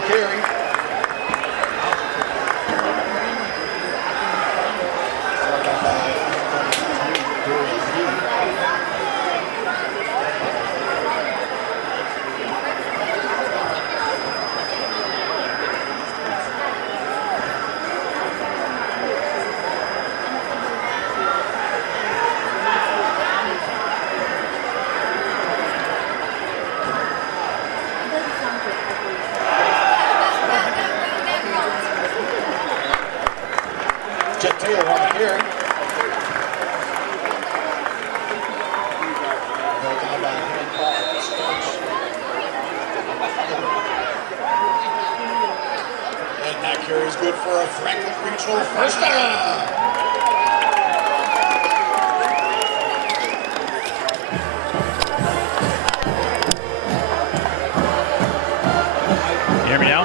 the carry. Is good for a Franklin Regional first down. You hear me now?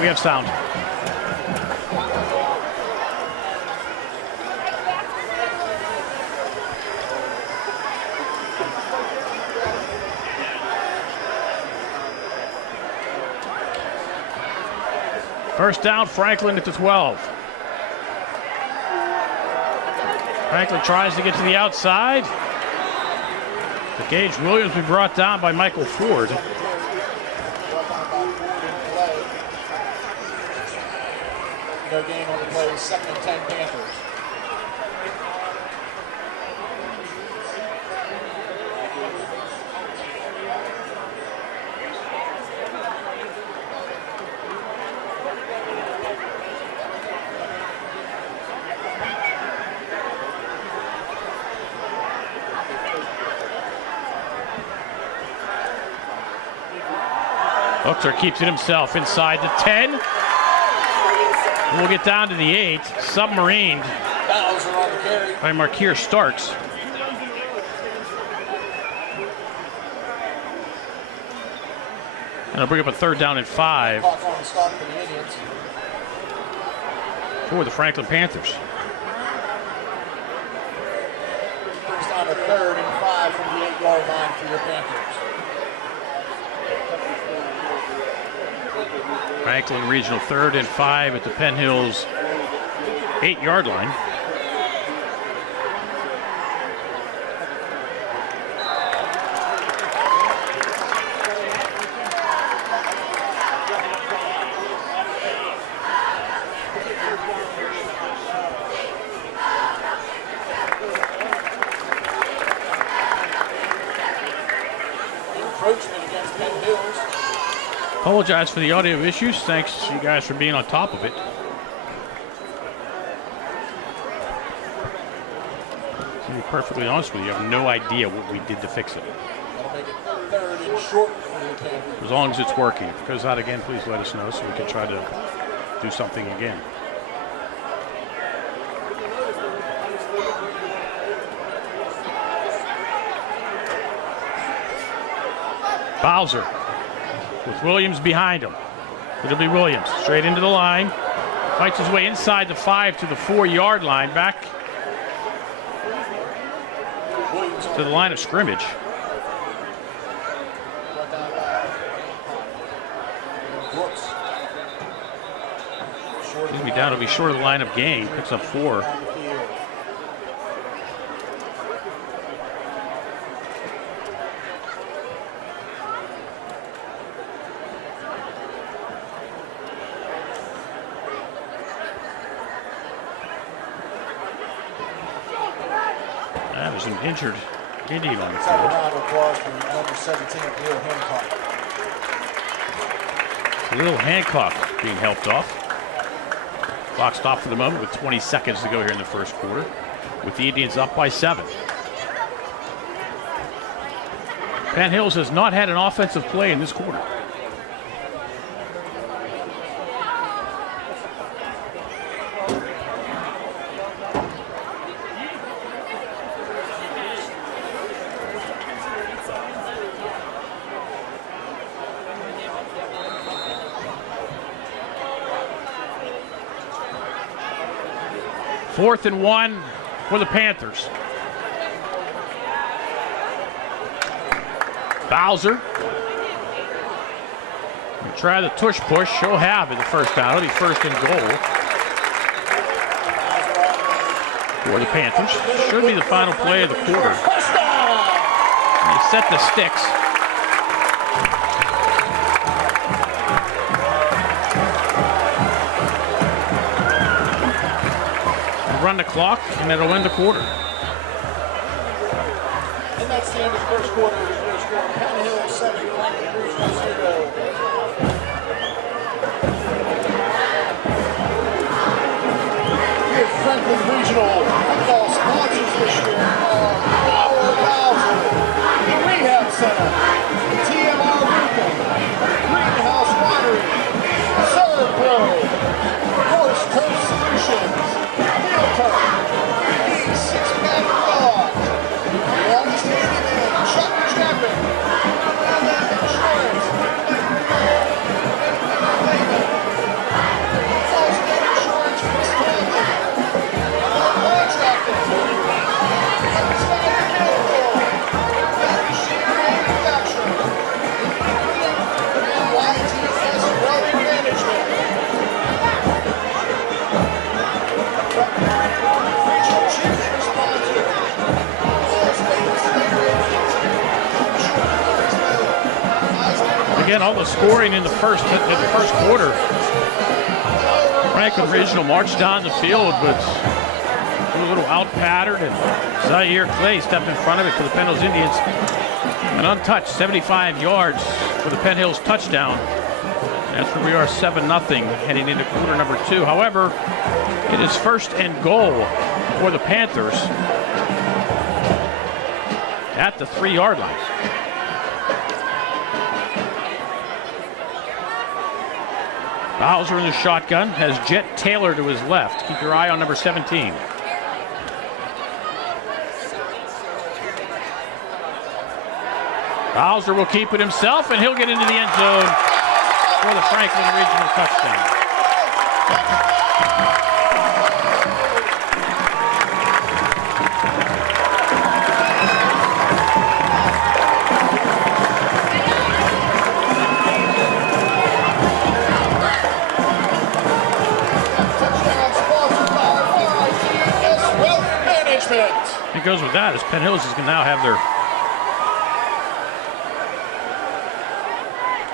We have sound. First down, Franklin at the 12. Franklin tries to get to the outside. But Gage Williams will be brought down by Michael Ford. No gain on the play, 2nd and 10 Panthers. Hooker keeps it himself inside the 10. We'll get down to the 8. Submarined by Markeer Starks. And it'll bring up a 3rd down and 5 for the Franklin Panthers. First down to 3rd and 5 from the 8-yard line for your Panthers. Franklin Regional 3rd and 5 at the Penn Hills 8-yard line. Encroachment against Penn Hills. Apologize for the audio issues. Thanks to you guys for being on top of it. To be perfectly honest with you, I have no idea what we did to fix it. That'll make it 3rd and short for the Panthers. As long as it's working. If it goes out again, please let us know so we can try to do something again. Bowser with Williams behind him. It'll be Williams straight into the line. Fights his way inside the 5 to the 4-yard line. Back to the line of scrimmage. He'll be down. He'll be short of the line of gain. Picks up 4. There's an injured Indian on the field. Round of applause for number 17, Will Hancock. Will Hancock being helped off. Clock stopped for the moment with 20 seconds to go here in the first quarter, with the Indians up by 7. Penn Hills has not had an offensive play in this quarter. 4th and 1 for the Panthers. Bowser. Try the tush push. She'll have it the first down. It'll be 1st and goal for the Panthers. Should be the final play of the quarter. They set the sticks. Run the clock, and it'll end the quarter. And that's the end of the first quarter. Penn Hill 7, Franklin Regional 0. Your Franklin Regional football sponsors this year are Power Bowser, the Rehab Center, TMR Roofing, Greenhouse Winery, Servpro, Horse Turf Solutions, Field Turf, Six-Man Dogs, Long-Standing Man, Chuck Chapman, Insurance, Allstate Insurance for East Hamlin, Contracting, Outside Miracle, Machine Manufacturing, and YTS Wealth Management. Regional Cheerleader sponsor, Again, all the scoring in the first quarter. Franklin Regional marched down the field, but a little out-patterned, and Zaire Clay stepped in front of it for the Penn Hills Indians. An untouched 75 yards for the Penn Hills touchdown. That's where we are 7-0 heading into quarter number 2. However, it is 1st and goal for the Panthers at the 3-yard line. Bowser in the shotgun has Jet Taylor to his left. Keep your eye on number 17. Bowser will keep it himself, and he'll get into the end zone for the Franklin Regional touchdown. It goes with that, as Penn Hills is going to now have their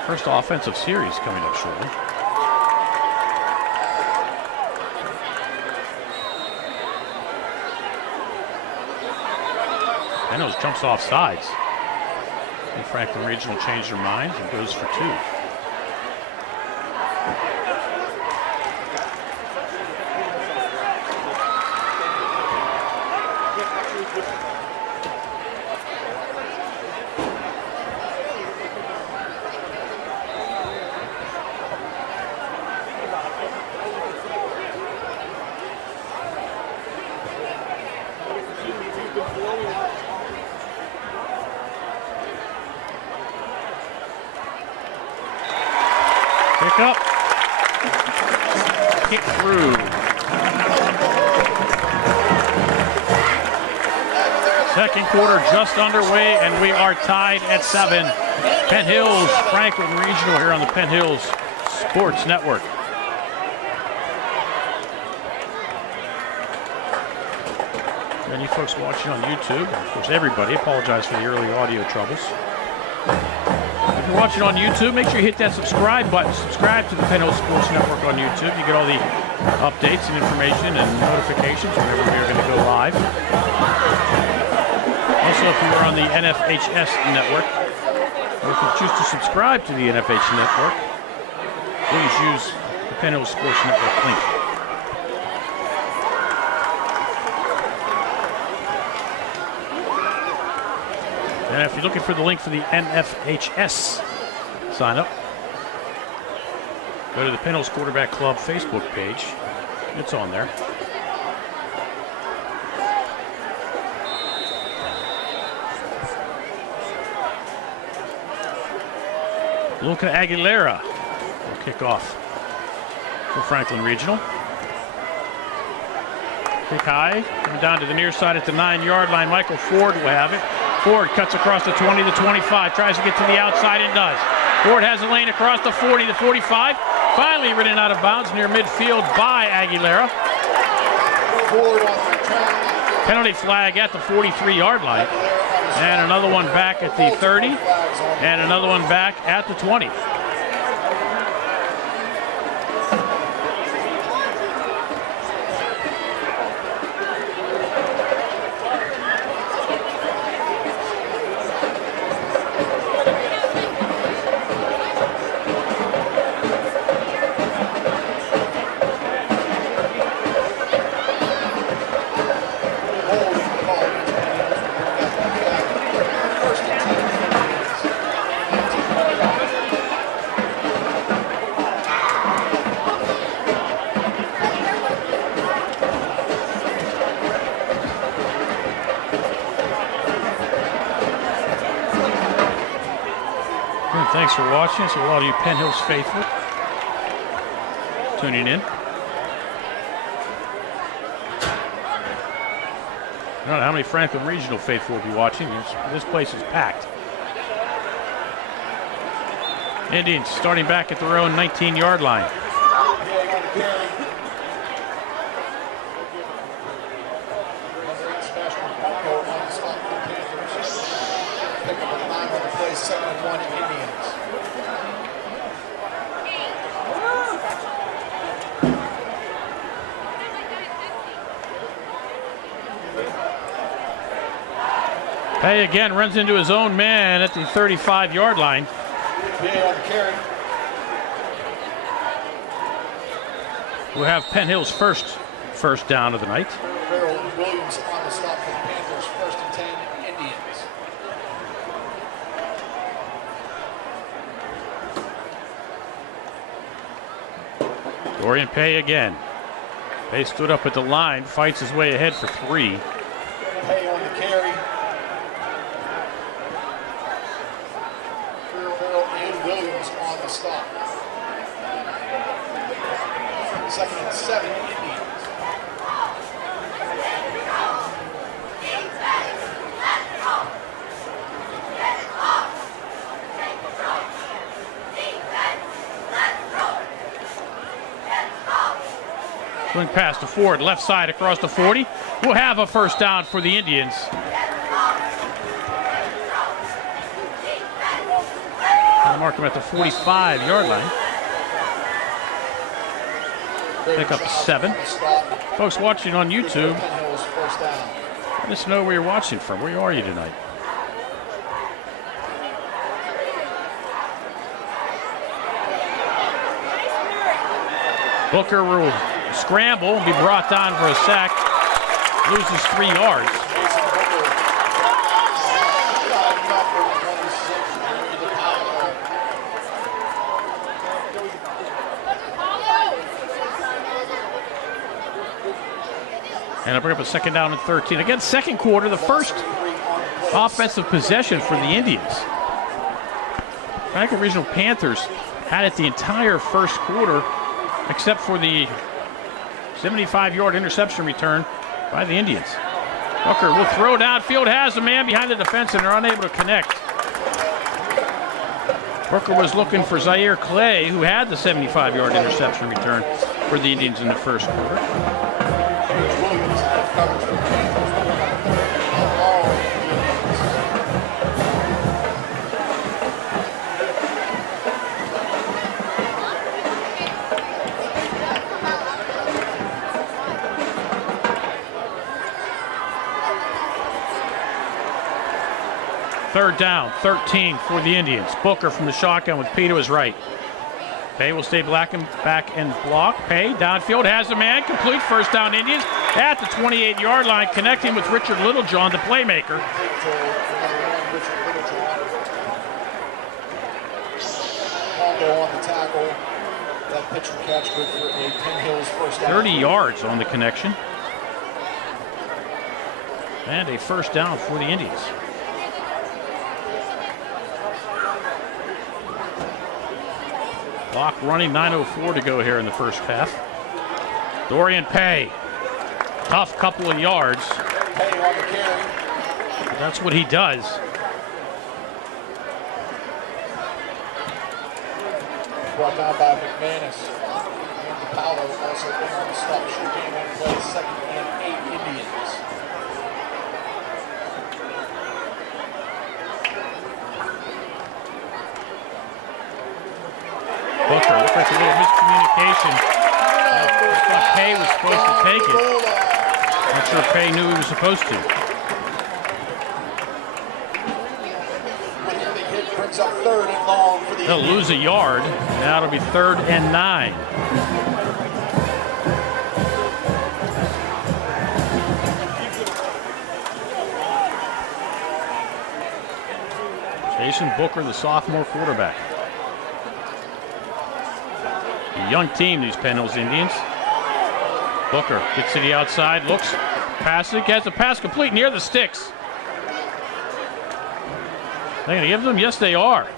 first offensive series coming up shortly. Penn Hills jumps off sides. And Franklin Regional changed their minds and goes for 2. Pick up. Kick through. Second quarter just underway, and we are tied at 7. Penn Hills, Franklin Regional here on the Penn Hills Sports Network. And you folks watching on YouTube, of course everybody, apologize for the early audio troubles. If you're watching on YouTube, make sure you hit that subscribe button. Subscribe to the Penn Hills Sports Network on YouTube. You get all the updates and information and notifications whenever we are going to go live. Also, if you are on the NFHS network, or if you choose to subscribe to the NFH network, please use the Penn Hills Sports Network link. And if you're looking for the link for the NFHS sign up, go to the Penn Hills Quarterback Club Facebook page. It's on there. Luca Aguilera will kick off for Franklin Regional. Kick high, coming down to the near side at the 9-yard line. Michael Ford will have it. Ford cuts across the 20, the 25, tries to get to the outside and does. Ford has a lane across the 40, the 45, finally ridden out of bounds near midfield by Aguilera. Penalty flag at the 43-yard line. And another one back at the 30, and another one back at the 20. Thanks for watching. So a lot of you Penn Hills faithful tuning in. I don't know how many Franklin Regional faithful will be watching. This place is packed. Indians starting back at their own 19-yard line. Pay again runs into his own man at the 35-yard line. We'll have Penn Hill's first down of the night. Williams on the stop for the Panthers, 1st and 10, Indians. Dorian Pay again. Pay stood up at the line, fights his way ahead for 3. Pay on the carry. And Williams on the stop. 2nd and 7, Indians. Swing pass to Ford, left side across the 40. We'll have a first down for the Indians. I'll mark him at the 45-yard line. Pick up 7. Folks watching on YouTube, let us know where you're watching from. Where are you tonight? Booker will scramble and be brought down for a sack. Loses 3 yards. And I'll bring up a 2nd down and 13. Again, second quarter, the first offensive possession for the Indians. Franklin Regional Panthers had it the entire first quarter, except for the 75-yard interception return by the Indians. Booker will throw downfield, has a man behind the defense, and they're unable to connect. Booker was looking for Zaire Clay, who had the 75-yard interception return for the Indians in the first quarter. Third down, 13 for the Indians. Booker from the shotgun with Pay to his right. Pay will stay back and block. Pay downfield, has a man, complete, first down Indians at the 28-yard line, connecting with Richard Littlejohn, the playmaker. On the tackle, that pitch and catch good for a Penn Hills first down. 30 yards on the connection. And a first down for the Indians. Clock running, 9:04 to go here in the first half. Dorian Pay Tough couple of yards. Penn on the carry. That's what he does. Brought down by McManus. And DePaulo also in on the stop. Short game on play. 2nd and 8 Indians. Booker, looks like a little miscommunication. I thought Pay was supposed to take it. Not sure Pay knew he was supposed to. Big hit brings up 3rd and long for the They'll lose a yard. Now it'll be 3rd and 9. Jason Booker, the sophomore quarterback. A young team, these Penn Hills Indians. Booker gets to the outside, looks, passes, gets the pass complete near the sticks. They're going to give them? Yes, they are.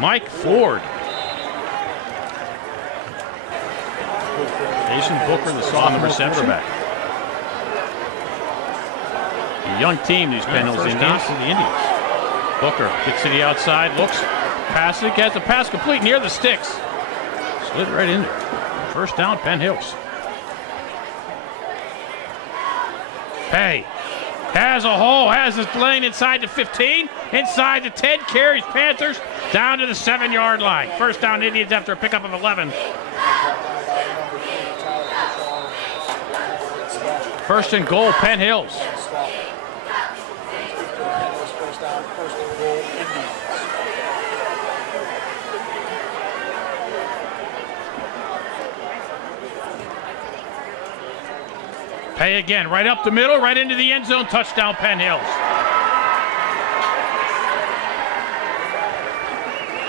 Mike Ford. Jason Booker, the sophomore quarterback. A young team, these Penn Hills Indians. The Indians. Booker gets to the outside, looks, passes, gets the pass complete near the sticks. Slid right in there. First down, Penn Hills. Pay has a hole, has his lane inside the 15, inside the 10, carries Panthers down to the 7-yard line. First down, Indians after a pickup of 11. First and goal, Penn Hills. Pay again, right up the middle, right into the end zone. Touchdown, Penn Hills.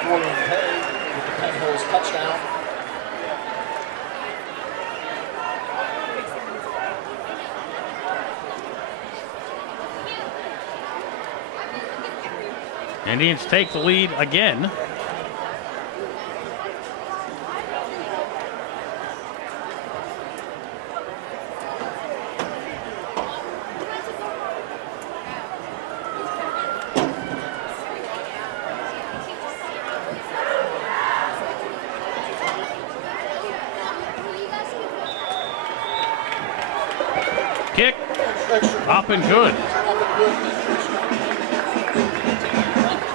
William Pay with the Penn Hills touchdown. Indians take the lead again. Kick, up and good.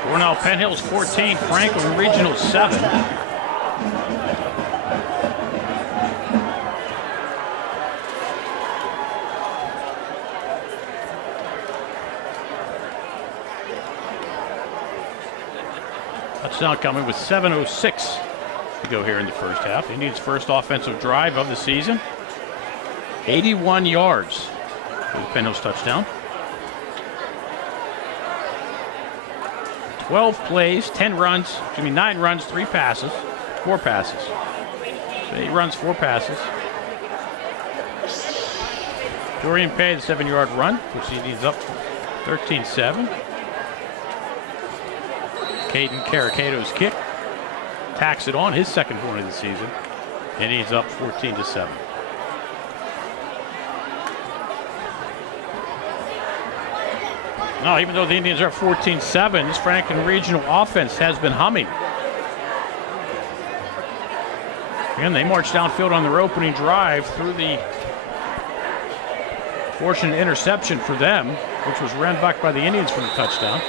We're now Penn Hills 14, Franklin Regional 7. Touchdown coming with 7:06 to go here in the first half. Indians' first offensive drive of the season. 81 yards for the Penn Hills touchdown. 12 plays, 9 runs, 4 passes. So 8 runs, 4 passes. Dorian Pay, the 7-yard run, which the Indians up 13-7. Caden Caracato's kick. Tacks it on, his second point of the season. Indians up 14-7. No, even though the Indians are 14-7, this Franklin Regional offense has been humming. And they marched downfield on their opening drive through the fortunate interception for them, which was ran back by the Indians for the touchdown.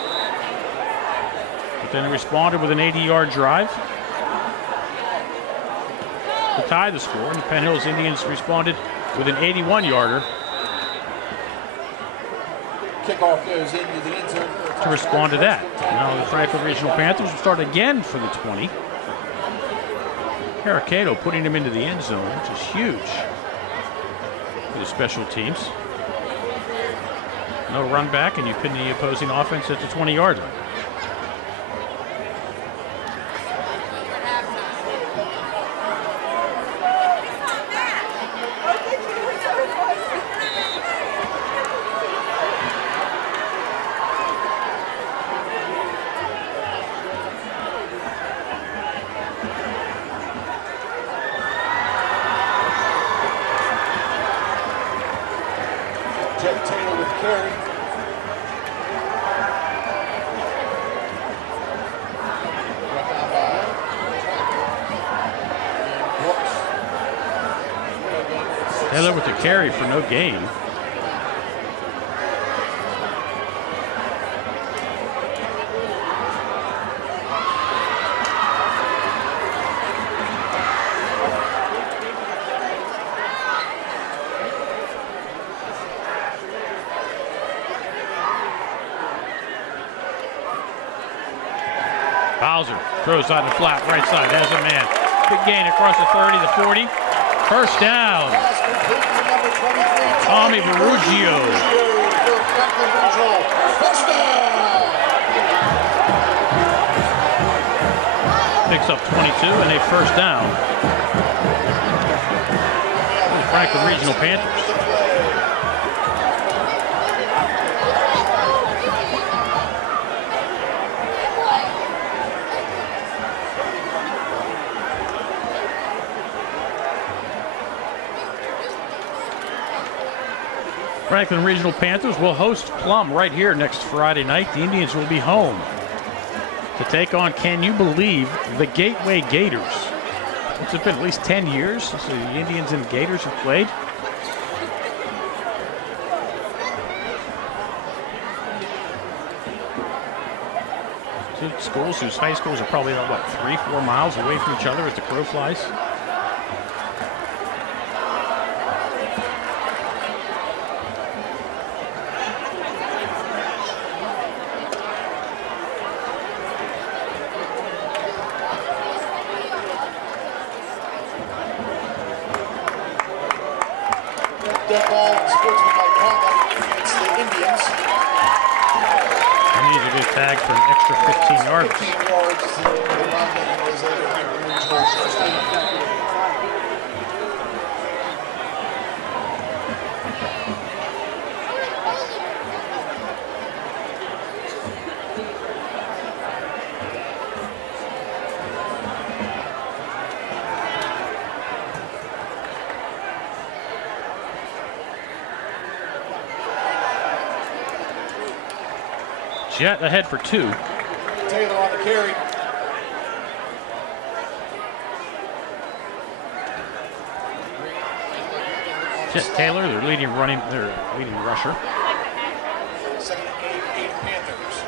But then they responded with an 80-yard drive to tie the score, and the Penn Hills Indians responded with an 81-yarder Kickoff goes into the end zone to respond to that. Now the Franklin Regional Panthers will start again for the 20. Caracato putting him into the end zone, which is huge for the special teams. No run back, and you pin the opposing offense at the 20-yard line. Taylor with the carry for no gain. Bowser throws on the flat right side, has a man. Big gain across the 30, the 40. First down. Tommy Verugio. First down. Picks up 22 and a first down. Franklin Regional Panthers. Franklin Regional Panthers will host Plum right here next Friday night. The Indians will be home to take on, can you believe, the Gateway Gators. It's been at least 10 years since the Indians and Gators have played. Two schools whose high schools are probably, what, 3-4 miles away from each other as the crow flies. Dead ball, sportsmanlike conduct against the Indians. He needs a good tag for an extra 15 yards. 15 yards. The non-making was a regional first down. Jet ahead for 2. Taylor on the carry. Jet Taylor, their leading rusher. Second and 8 Panthers.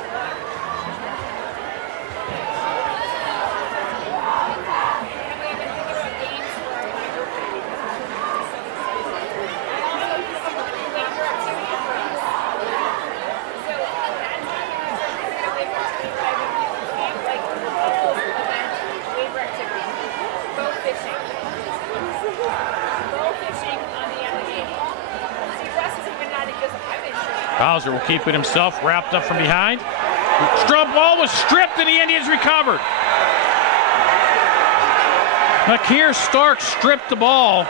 Bowser will keep it himself, wrapped up from behind. Strump ball was stripped and the Indians recovered. Nakir Stark stripped the ball.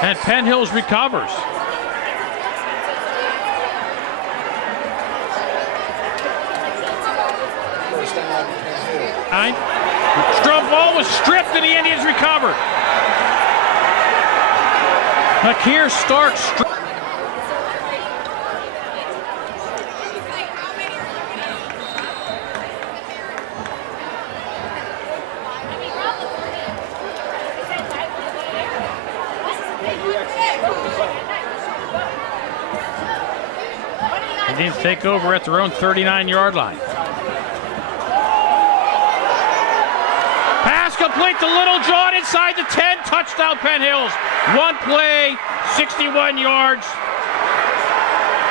And Penn Hills recovers. Strump ball was stripped and the Indians recovered. Nakir Stark stripped. Indians take over at their own 39-yard line. Pass complete to Little John inside the 10. Touchdown, Penn Hills. One play, 61 yards.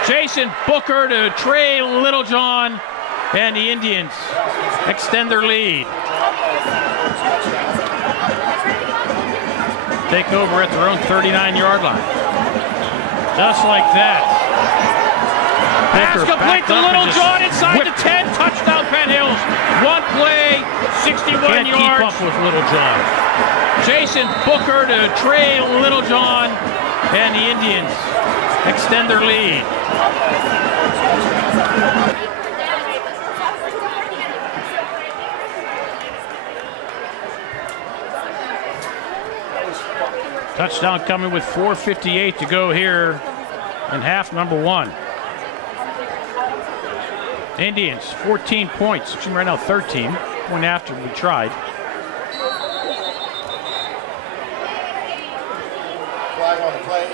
Jason Booker to Trey Littlejohn, and the Indians extend their lead. Take over at their own 39-yard line. Just like that. Pass complete to Little John inside the 10. Touchdown, Penn Hills. One play, 61 yards. Keep up with Little John. Jason Booker to Trey Littlejohn, and the Indians extend their lead. Touchdown coming with 4:58 to go here in half number 1. Indians, 14 points. Right now 13. Point after we tried.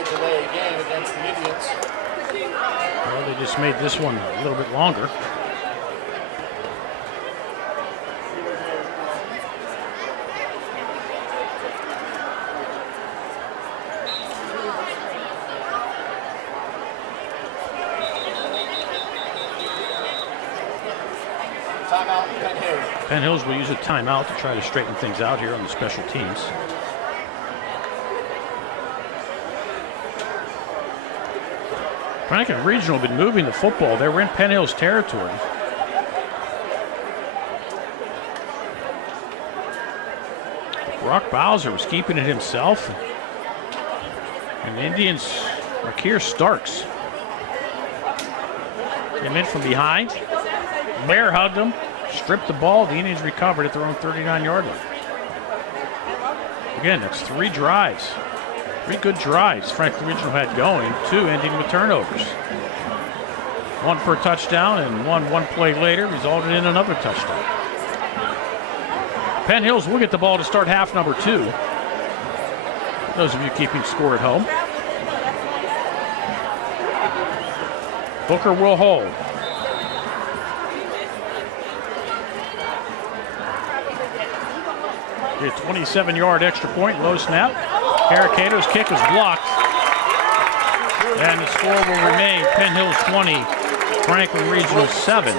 delay game against the Indians. Well, they just made this one a little bit longer. Timeout, Penn Hills. Penn Hills will use a timeout to try to straighten things out here on the special teams. Franklin Regional been moving the football. They were in Penn Hills territory. Brock Bowser was keeping it himself. And the Indians, Rakir Starks came in from behind. Bear hugged him, stripped the ball. The Indians recovered at their own 39-yard line. Again, that's 3 drives. 3 good drives Franklin Regional had going, 2 ending with turnovers. 1 for a touchdown and one play later resulted in another touchdown. Penn Hills will get the ball to start half number 2. Those of you keeping score at home. Booker will hold. A 27-yard extra point, low snap. Caricato's kick was blocked. And the score will remain Penn Hills 20, Franklin Regional 7.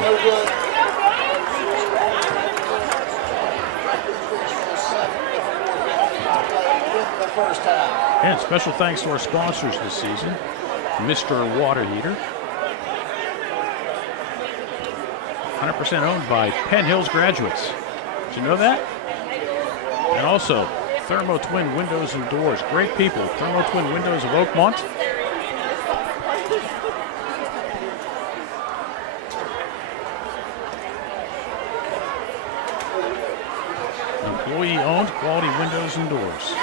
And special thanks to our sponsors this season, Mr. Water Heater. 100% owned by Penn Hills graduates. Did you know that? And also, Thermo Twin Windows and Doors. Great people. Thermo Twin Windows of Oakmont. Employee-owned quality windows and doors.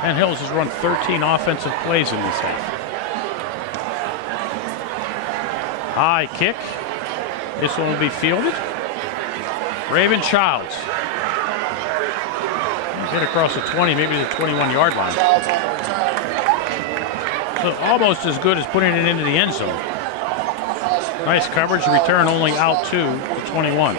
Penn Hills has run 13 offensive plays in this half. High kick. This one will be fielded. Raven Childs. Hit across the 20, maybe the 21-yard line. So almost as good as putting it into the end zone. Nice coverage. Return only out to the 21.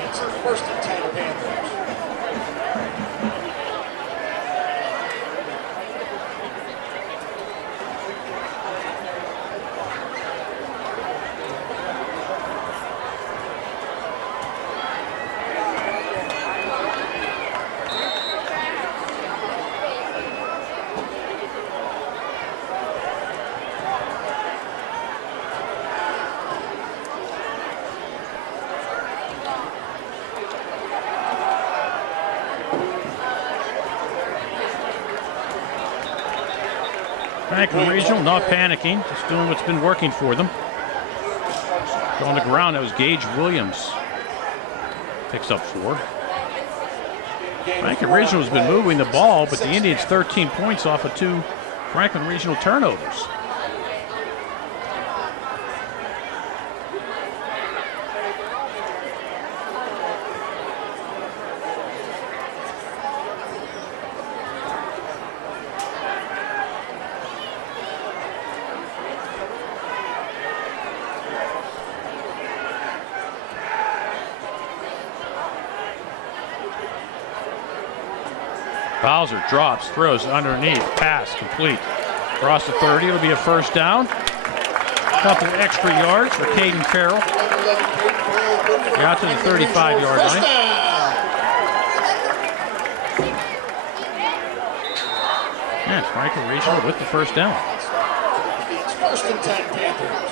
Franklin Regional not panicking, just doing what's been working for them. On the ground, that was Gage Williams. Picks up 4. Franklin Regional has been moving the ball, but the Indians 13 points off of 2 Franklin Regional turnovers. Bowser drops, throws underneath, pass complete. Across the 30, it'll be a first down. A couple extra yards for Caden Farrell. Out to the 35-yard line. And Franklin Regional with the first down. It's 1st and 10 Panthers.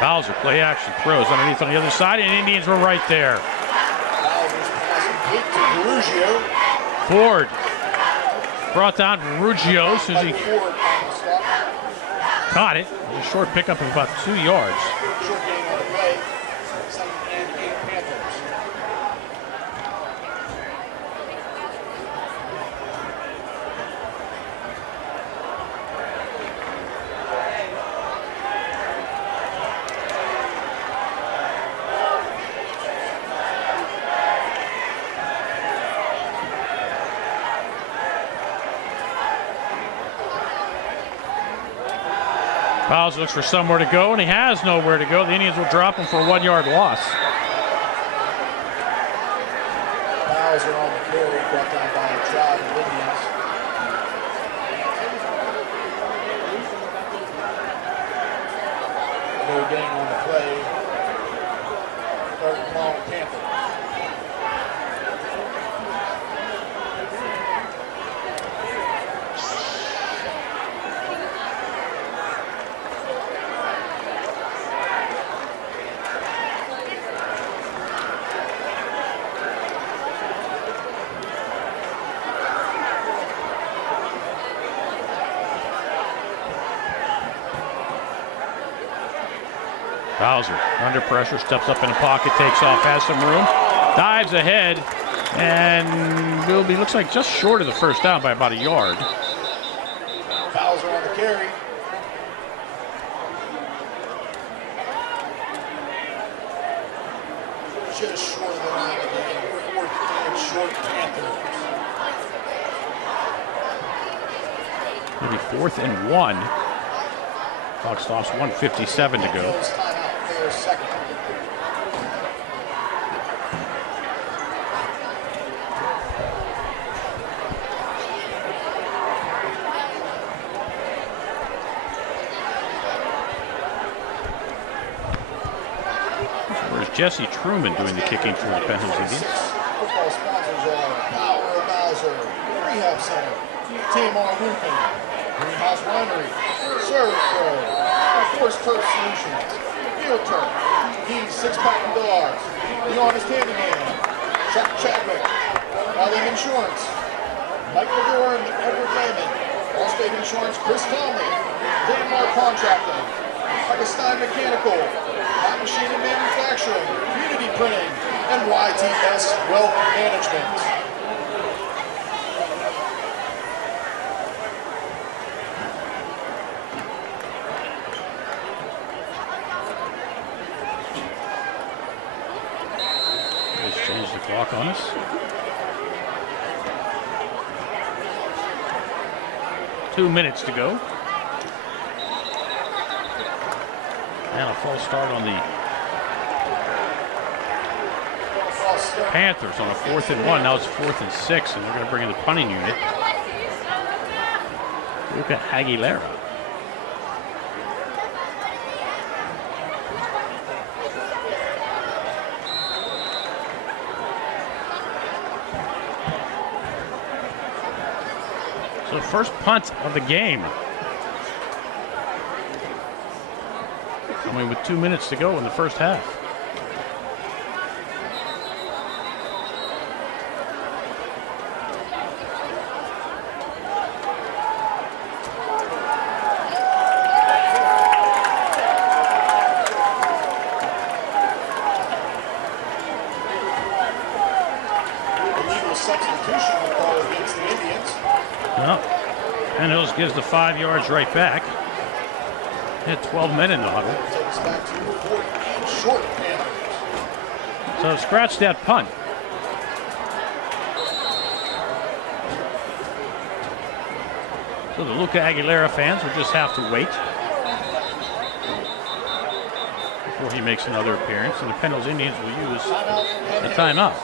Bowser play action throws underneath on the other side, and Indians were right there. Bowser's passing to Verugio. Ford brought down Verugio as he caught it. It was a short pickup of about 2 yards. Short gain on the play. 2nd and 8 Panthers. Bowser looks for somewhere to go, and he has nowhere to go. The Indians will drop him for a 1-yard loss. Bowser on the carry, brought down by a drive of Indians. No gain on the play. 3rd and long Panthers. Bowser under pressure, steps up in the pocket, takes off, has some room, dives ahead, and will be, looks like just short of the first down by about a yard. Bowser on the carry. Just short of the line again. 4th and short Panthers. Maybe 4th and 1. Clock stops, 1:57 to go. Their 2nd. Where's Jesse Truman doing the kicking for the Penn Indians? Football sponsors are Power Bowser, Rehab Center, Tamar Roofing, Greenhouse Winery, Serve Pro, Force Turf Solutions, Field Turf, Dean's 6-pack and Billars, The Honest Handyman, Chuck Chadwick, Valley Insurance, Mike Medora and Edward Lehman, Allstate Insurance, Chris Conley, Danmar Contracting, Pakistan Mechanical, Hot Machine and Manufacturing, Community Printing, and YTS Wealth Management. Change the clock on us. 2 minutes to go. And a false start on the Panthers on a 4th and 1. Now it's 4th and 6, and they're going to bring in the punting unit. Look at Aguilera. So first punt of the game. Coming with 2 minutes to go in the first half. Illegal substitution call against the Indians. Well, Penn Hills gives the 5 yards right back. Had 12 men in the huddle. Takes back to 4th and short Panthers. So scratch that punt. So the Luca Aguilera fans will just have to wait before he makes another appearance. And the Penn Hills Indians will use a timeout.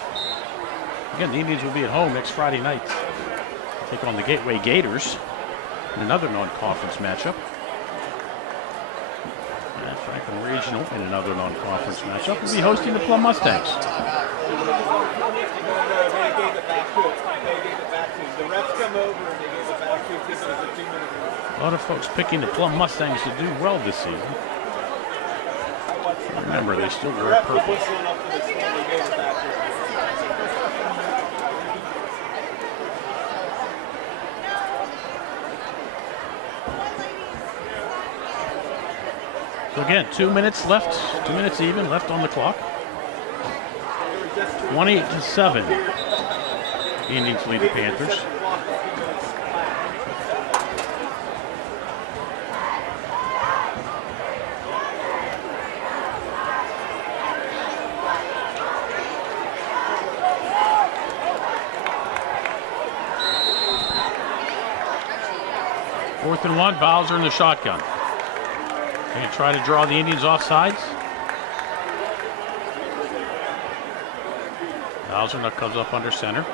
Again, the Indians will be at home next Friday night. Take on the Gateway Gators. in another non-conference matchup. And Franklin Regional in another non-conference matchup will be hosting the Plum Mustangs. The refs come over and they gave it back to because it was a 2-minute rule. A lot of folks picking the Plum Mustangs to do well this season. Remember, they still wear purple. So again, 2 minutes left, 2 minutes even left on the clock. 28-7. The Indians lead the Panthers. Fourth and 1, Bowser in the shotgun. Going to try to draw the Indians off sides. Bowser now comes up under center.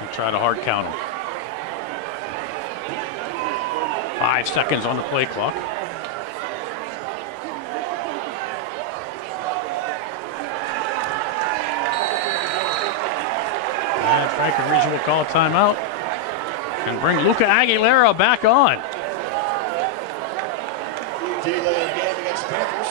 And try to hard count him. 5 seconds on the play clock. And Franklin Regional will call a timeout and bring Luca Aguilera back on. Delay game against the Panthers.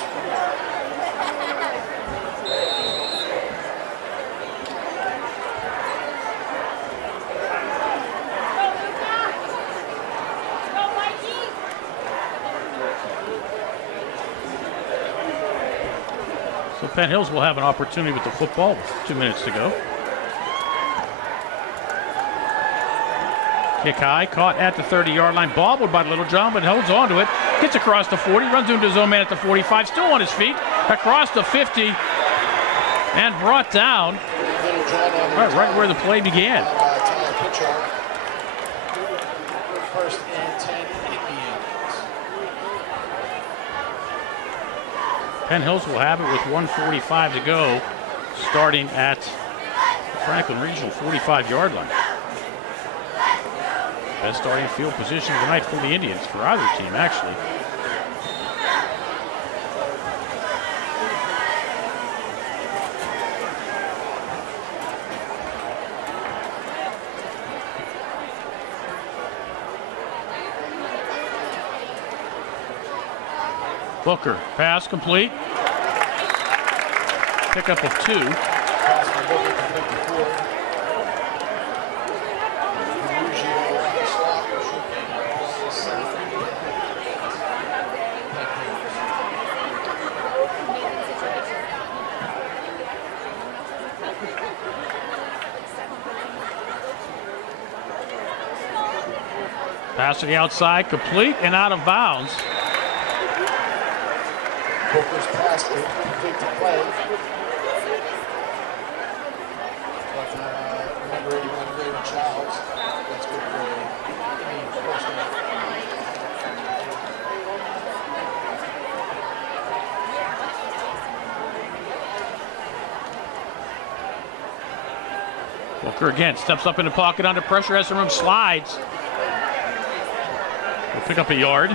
So Penn Hills will have an opportunity with the football with 2 minutes to go. Kick high, caught at the 30-yard line, bobbled by Little John, but holds on to it. Gets across the 40, runs into his own man at the 45, still on his feet, across the 50, and brought down right where the play began. First and 10 Indians. Penn Hills will have it with 1:45 to go, starting at Franklin Regional 45-yard line. Best starting field position of the night for the Indians, for either team, actually. Booker, pass complete. Pickup of 2. Pass to the outside, complete and out of bounds. Booker's pass complete to play. But number 81, Raven Childs. That's good for first down. Booker again steps up in the pocket under pressure, has some room, slides. Will pick up a yard.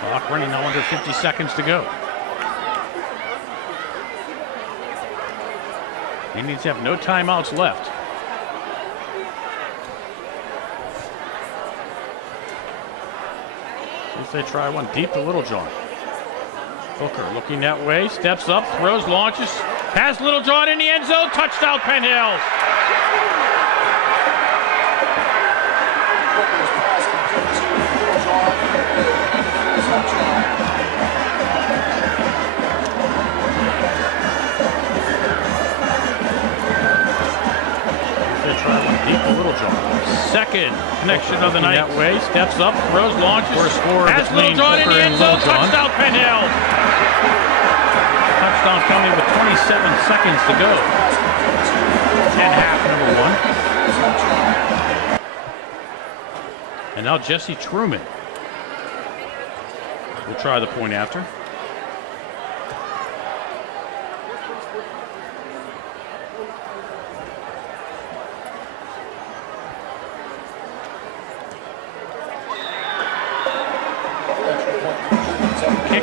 Clock running now under 50 seconds to go. Indians have no timeouts left. See if they try one deep to Little John. Booker looking that way, steps up, throws, launches, has Little John in the end zone, touchdown Penn Hills. Deep to Little John. Second connection of the night. That way, steps up, throws, launches, has Little John in the end zone, touchdown Penn Hills. Touchdown coming with 27 seconds to go. 10-half, number 1. And now Jesse Truman will try the point after.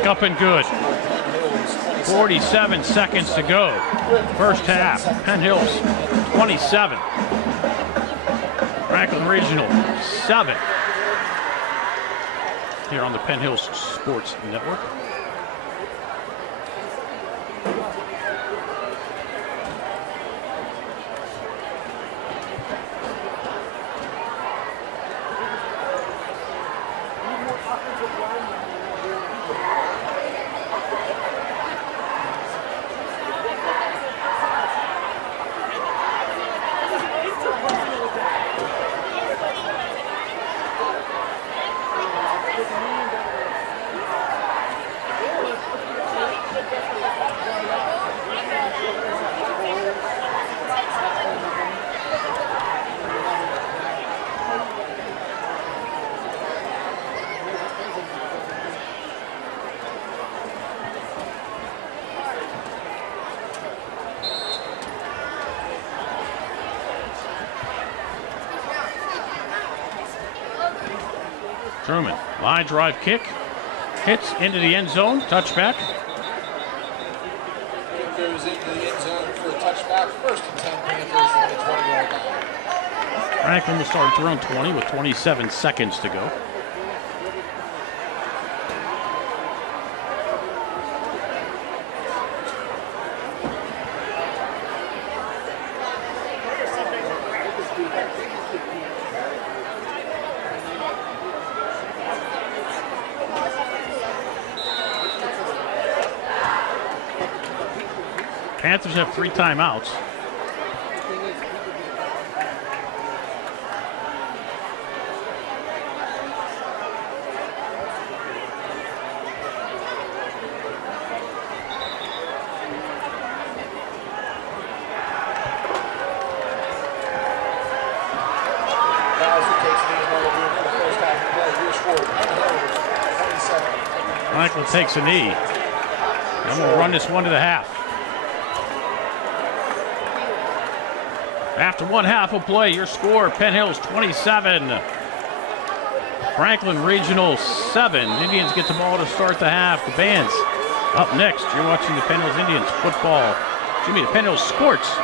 Kick up and good. Penn Hills 47 seconds to go. First half. Penn Hills 27. Franklin Regional 7. Here on the Penn Hills Sports Network. Truman, line drive kick, hits into the end zone, touchback. Kick goes into the end zone for a touchback. First and 10 Panthers from the 20-yard line. Franklin will start at their own 20 with 27 seconds to go. Panthers have 3 timeouts. Franklin takes a knee. And we'll run this one to the half. After one half of play, your score, Penn Hills 27. Franklin Regional 7. Indians get the ball to start the half. The band's up next. You're watching the Penn Hills Indians football. The Penn Hills Sports.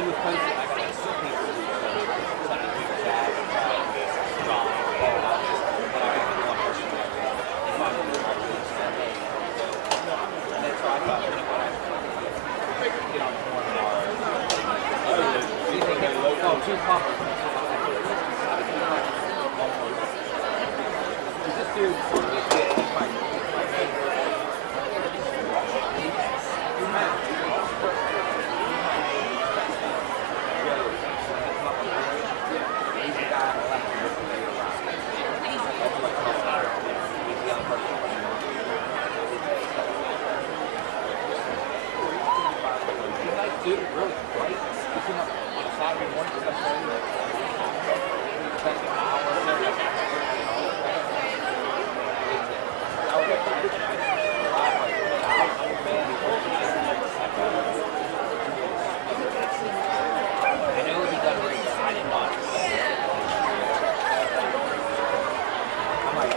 it was posted. I got like two people who sent it to chat, John, and I got one person that invited me to this stuff. And that's why I thought, you know what, I get on the one hour. Do you think it's, oh, 2 poppers. This dude, dude, really bright. You see how Saturday morning stuff I know he got really excited about it. I'm like,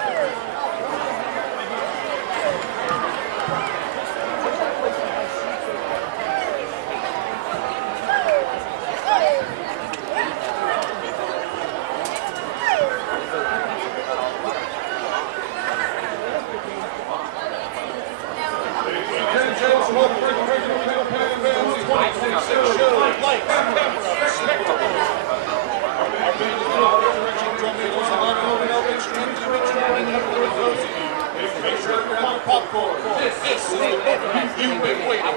Popcorn. This is what you've been waiting for.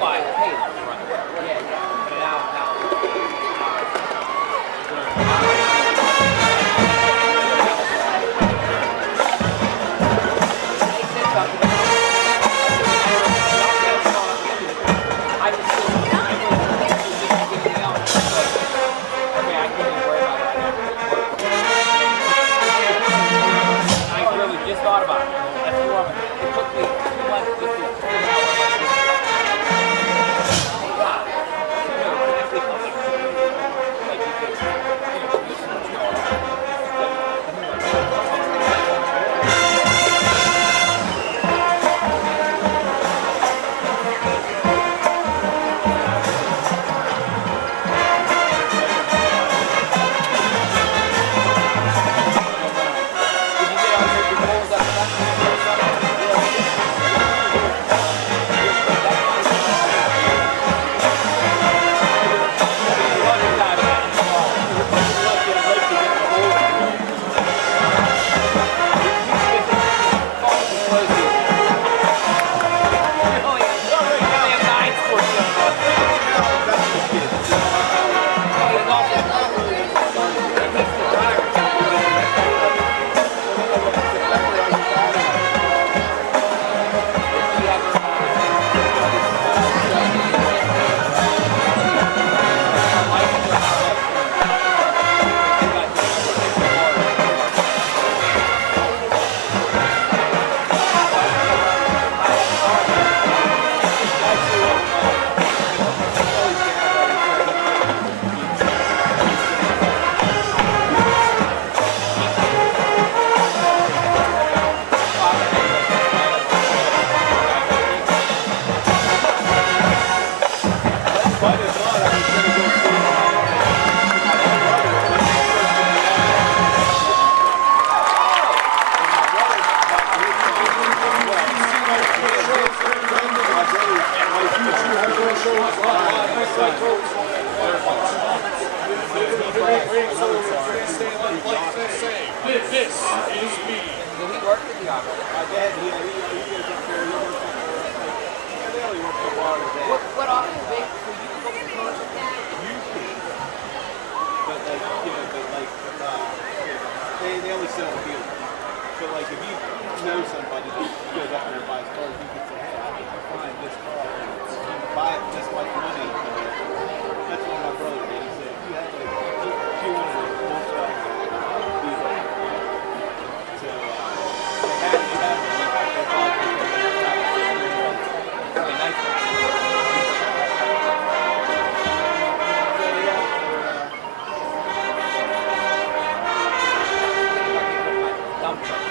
This is me. Did he work with the office? My dad, he did a good career. They only worked so hard as that. What office is big? So you can go to college? But like, you know, they only sell the field. So like, if you know somebody who goes up there and buys cars, you can say, hey, I can find this car and buy it for this much money. That's what my brother did. He said, if you have like 200 Volkswagen, so they have to have Really nice. Dump truck.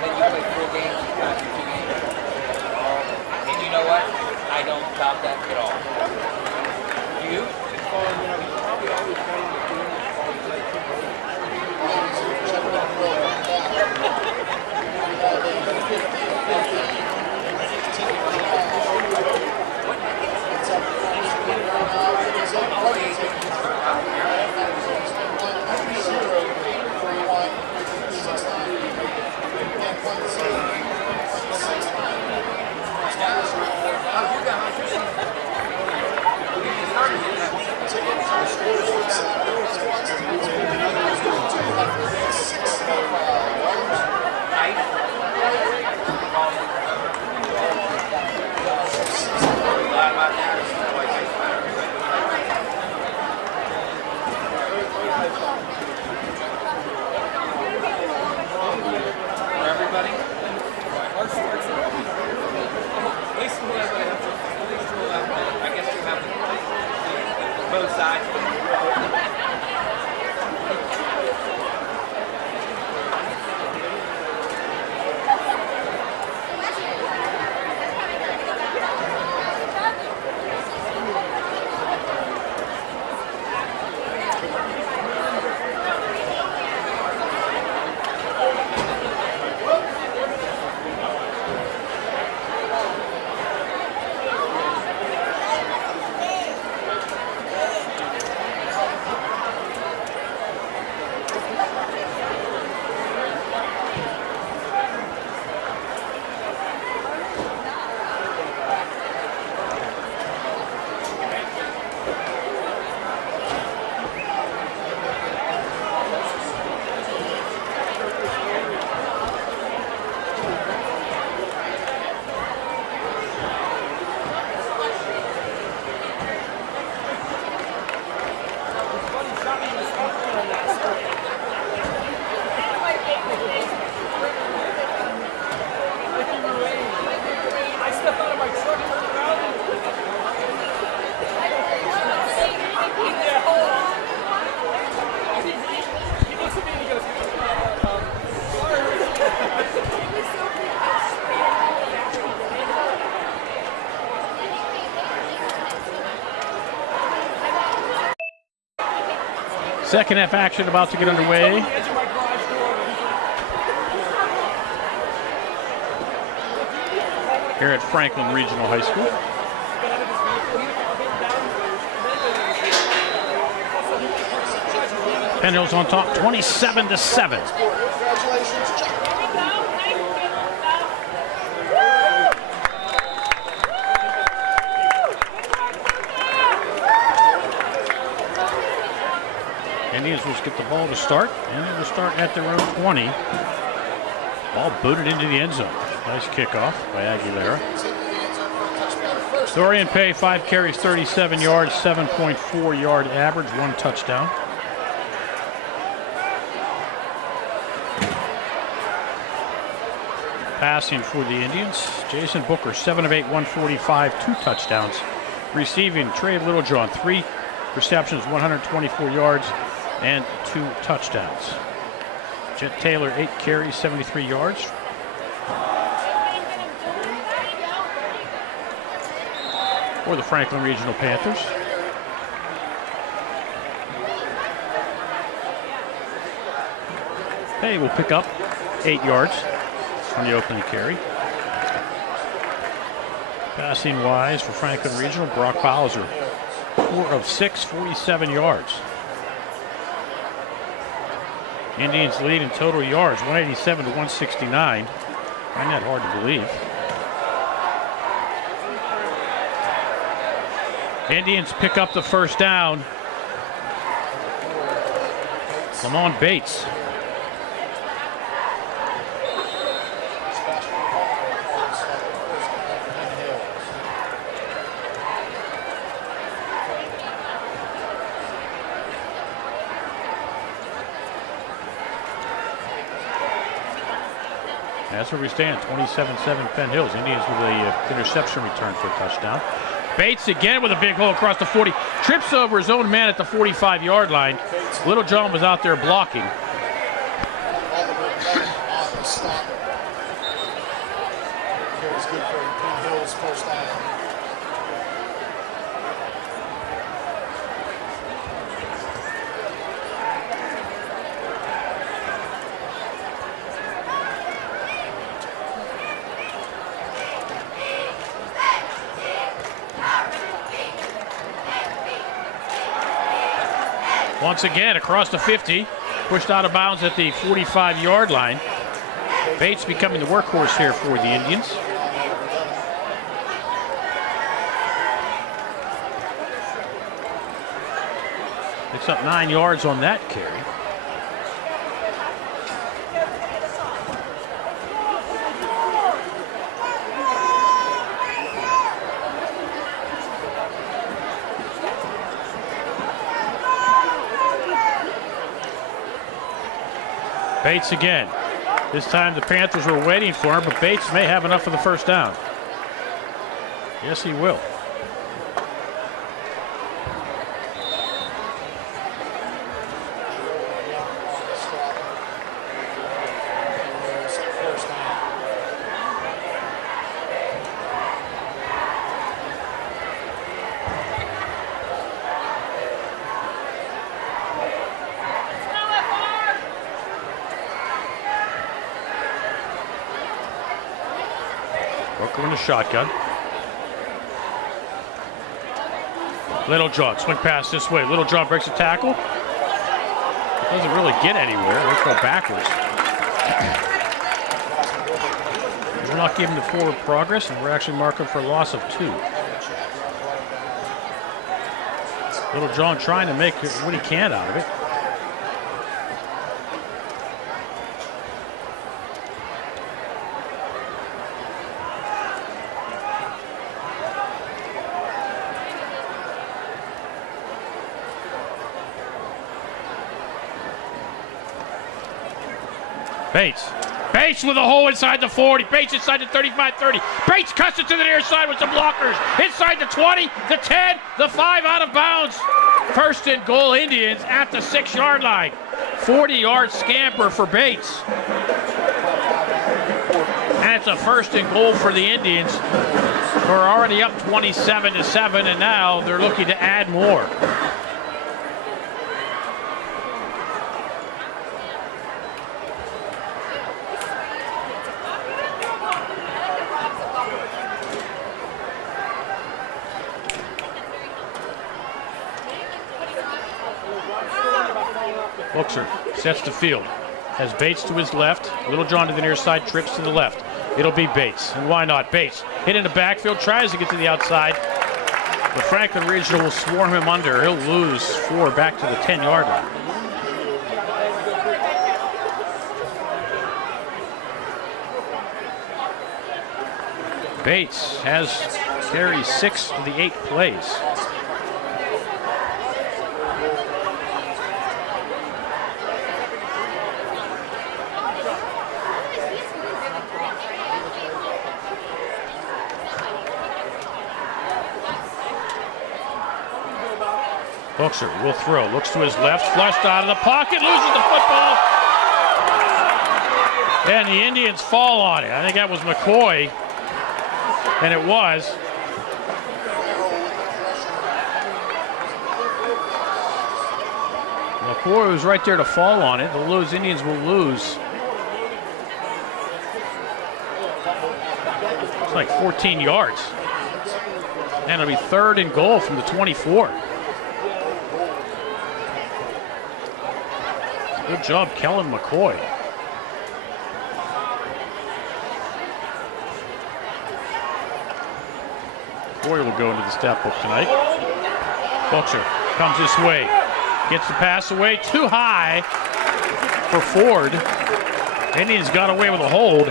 then you play 4 games, you got 2 games. And you know what? I don't top that at all. Do you? Probably always go on the field. Second half action about to get underway. Here at Franklin Regional High School. Penn Hills on top, 27-7. Congratulations, Chuck. Indians will get the ball to start, and they will start at their own 20. Ball booted into the end zone. Nice kickoff by Aguilera. Dorian Pay, 5 carries, 37 yards, 7.4 yard average, 1 touchdown. Passing for the Indians, Jason Booker, 7 of 8, 145, 2 touchdowns. Receiving, Trey Littlejohn, 3 receptions, 124 yards, and 2 touchdowns. Jet Taylor, 8 carries, 73 yards. For the Franklin Regional Panthers. Pay will pick up 8 yards on the opening carry. Passing wise for Franklin Regional, Brock Bowser, 4 of 6, 47 yards. Indians lead in total yards, 187 to 169. Find that hard to believe. Indians pick up the first down. Lamont Bates. That's where we stand, 27-7 Penn Hills. Indians with a interception return for a touchdown. Bates again with a big hole across the 40. Trips over his own man at the 45-yard line. Littlejohn was out there blocking. stop. It was good for Penn Hill's first down. Once again, across the 50, pushed out of bounds at the 45-yard line. Bates becoming the workhorse here for the Indians. Picks up 9 yards on that carry. Bates again. This time the Panthers were waiting for him, but Bates may have enough for the first down. Yes, he will. In the shotgun. Little John, swing pass this way. Little John breaks a tackle. Doesn't really get anywhere. Let's go backwards. We're not giving the forward progress, and we're actually marking for a loss of 2. Little John trying to make what he can out of it. Bates with a hole inside the 40. Bates inside the 35-30. Bates cuts it to the near side with some blockers. Inside the 20, the 10, the 5 out of bounds. First and goal Indians at the 6-yard line. 40-yard scamper for Bates. And it's a first and goal for the Indians, who are already up 27-7, and now they're looking to add more. Bookser sets the field. Has Bates to his left. Little John to the near side, trips to the left. It'll be Bates. And why not? Bates hit in the backfield, tries to get to the outside. But Franklin Regional will swarm him under. He'll lose 4 back to the 10-yard line. Bates has carried 6 of the 8 plays. Bookser will throw, looks to his left, flushed out of the pocket, loses the football. And the Indians fall on it. I think that was McCoy, and it was. McCoy was right there to fall on it. The Indians will lose. It's like 14 yards. And it'll be 3rd and goal from the 24. Good job, Kellen McCoy. McCoy will go into the step book tonight. Bookser comes this way. Gets the pass away too high for Ford. Indians got away with a hold.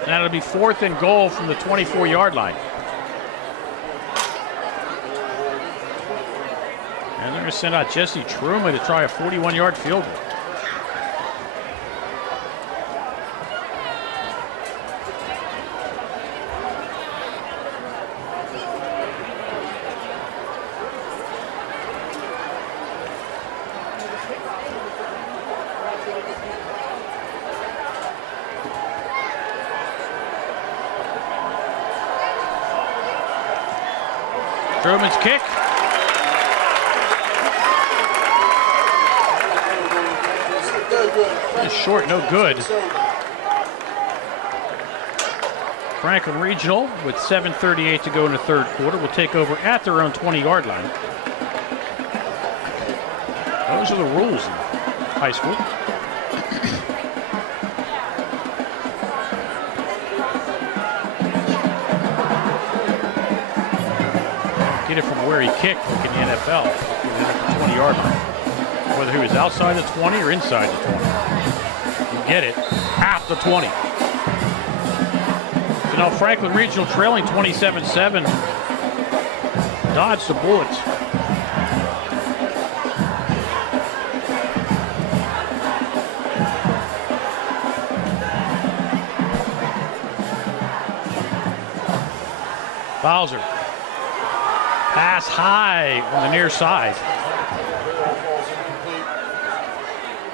And that'll be 4th and goal from the 24-yard line. And they're going to send out Jesse Truman to try a 41-yard field goal. Truman's kick. No good. It's short, no good. Franklin Regional, with 7:38 to go in the third quarter, will take over at their own 20-yard line. Those are the rules in high school. Get it from where he kicked, like in the NFL, at the 20-yard line. Whether he was outside the 20 or inside the 20. You get it at the 20. So now Franklin Regional trailing 27-7. Dodged the bullets. Bowser. Pass high on the near side.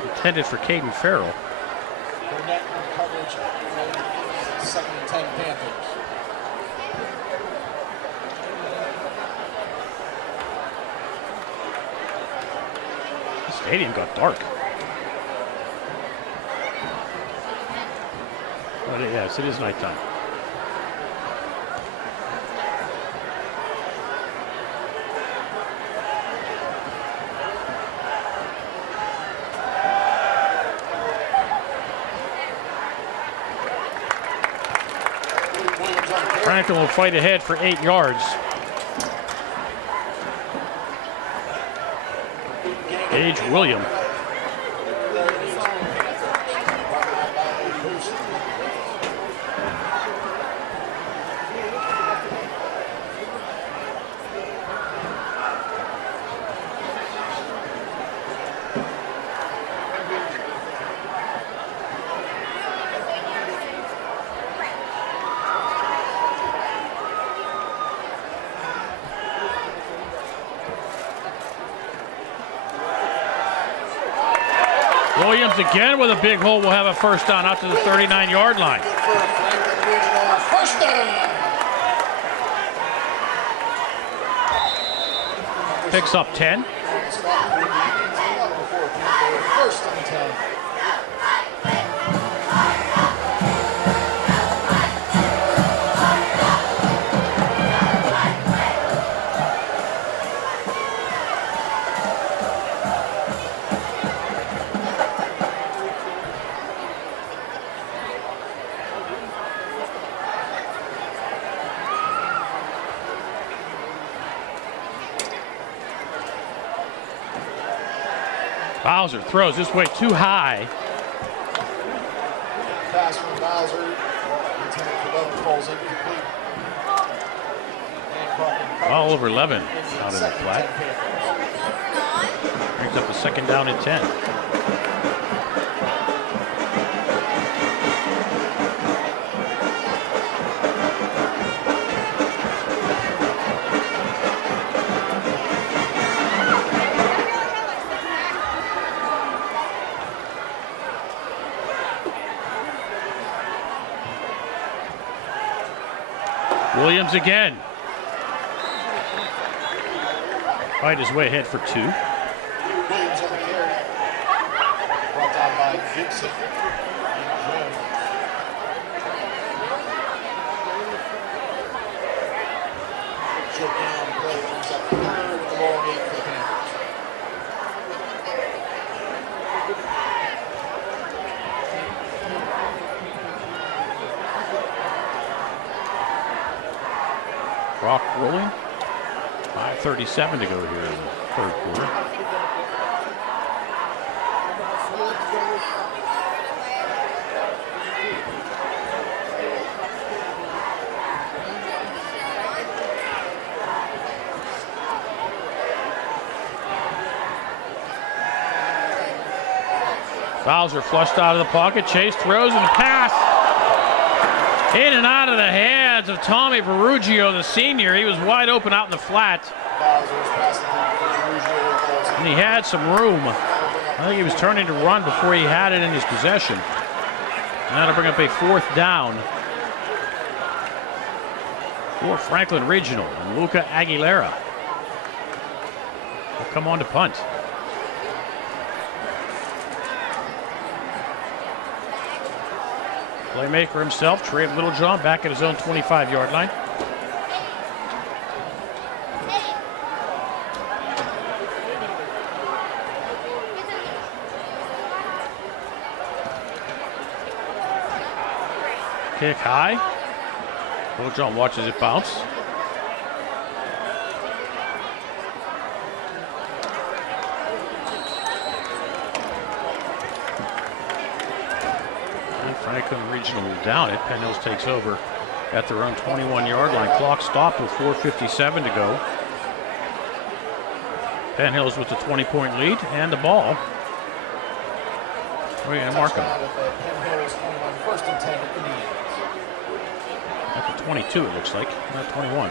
Intended for Caden Farrell. Net coverage, 2nd and 10 Panthers. The stadium got dark. Oh, yes, it is nighttime. Franklin will fight ahead for 8 yards. Gage William. Williams again with a big hole will have a first down out to the 39-yard line. First down. Picks up 10. First and 10. Bowser throws this way too high. Pass from Bowser. Intended for Levin, falls incomplete. All over 11 out of the flat. Brings up a second down and 10. Williams again. Fight his way ahead for 2. Williams on the carry. Brought down by Gibson and Jones. Choke down play brings up 3rd and long 8 for the Panthers. Rock rolling. 5:37 to go here in the third quarter. Bowser flushed out of the pocket. Chase throws and pass. In and out of the hands of Tommy Berugio, the senior. He was wide open out in the flat. And he had some room. I think he was turning to run before he had it in his possession. And that'll bring up a 4th down. For Franklin Regional, Luca Aguilera will come on to punt. Playmaker himself, Trey Littlejohn, back at his own 25-yard line. Kick high. Littlejohn watches it bounce. And Franklin Regional down it. Penn Hills takes over at their own 21-yard line. Clock stopped with 4:57 to go. Penn Hills with the 20-point lead and the ball. We're going to mark him. First and 10 at the knee. At the 22, it looks like, not 21.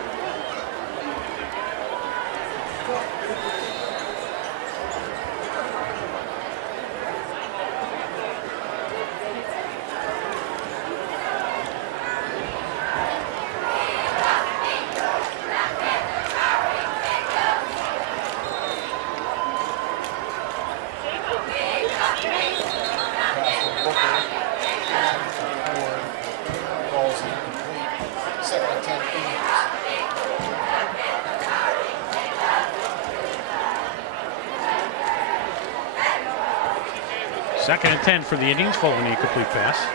Second and 10 for the Indians, following the incomplete pass.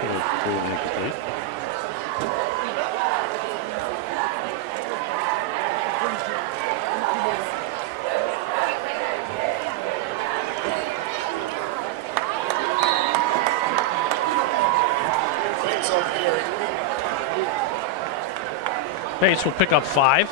Incomplete. Bates will pick up 5.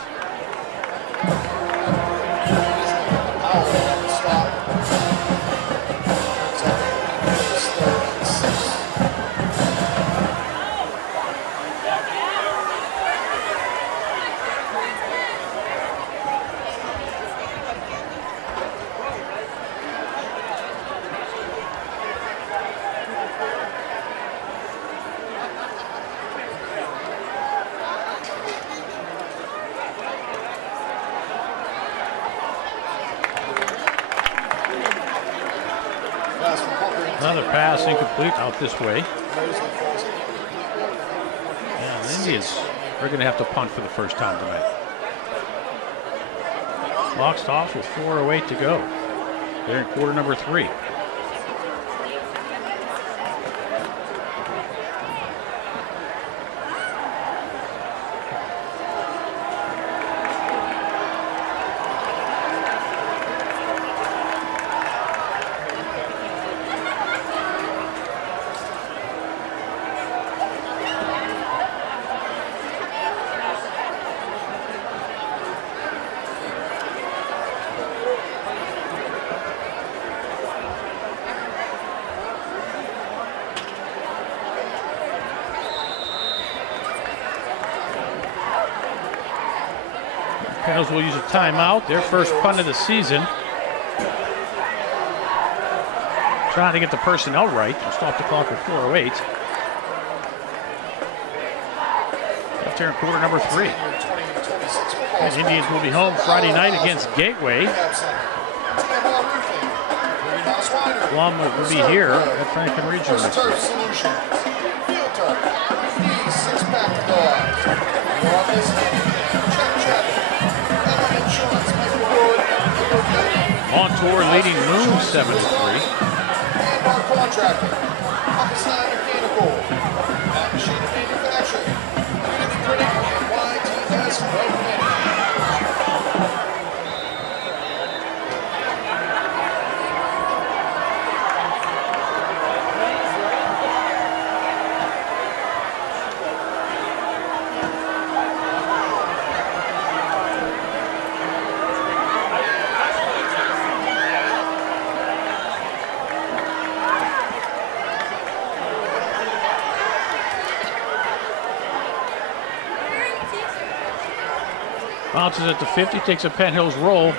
Another pass incomplete out this way. Yeah, the Indians are going to have to punt for the first time tonight. Clock stops with 4:08 to go. They're in quarter number 3. Panthers will use a timeout, their first punt of the season. Trying to get the personnel right. We'll stop the clock at 4:08. Left here in quarter number 3. And Indians will be home Friday night against Gateway. Blum will be here at Franklin Regional. On tour leading Moon 7-3. Our contractor, Pakistan Mechanical, Machine Manufacturing, Unity Printing, and YTS Road Management. Bounces at the 50, takes a Penn Hills roll,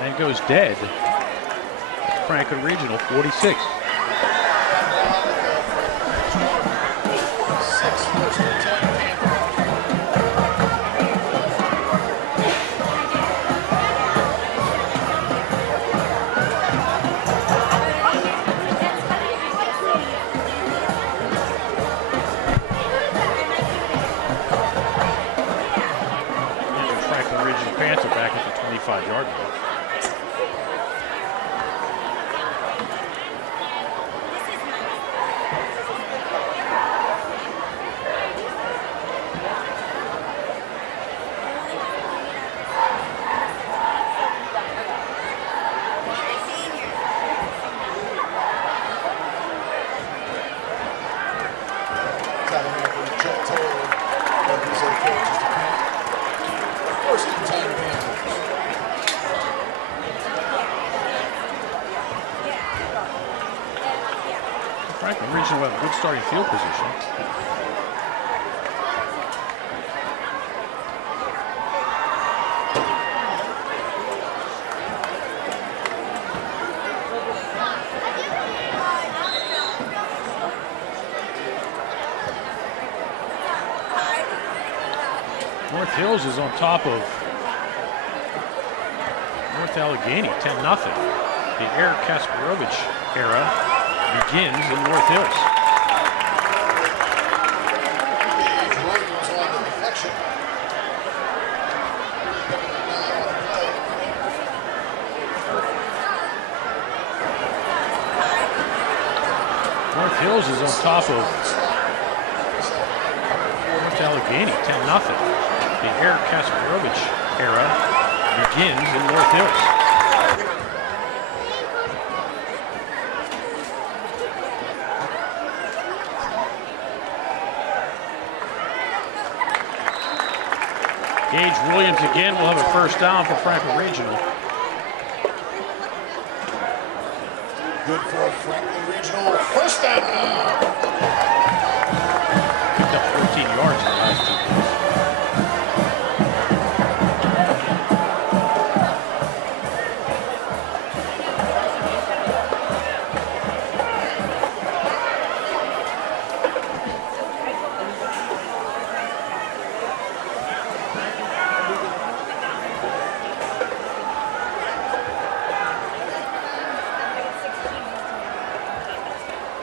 and goes dead. Franklin Regional, 46. Six, Franklin Regional will have a good starting field position. North Hills is on top of North Allegheny, 10-0. The Eric Kasparovich era begins in North Hills. Williams on the deflection. North Hills is on top of North Allegheny, 10-0. The Eric Kasparovich era begins in North Hills. Gage Williams again will have a first down for Franklin Regional. Good for Franklin Regional. First down. Picked up 14 yards in the last 2 plays.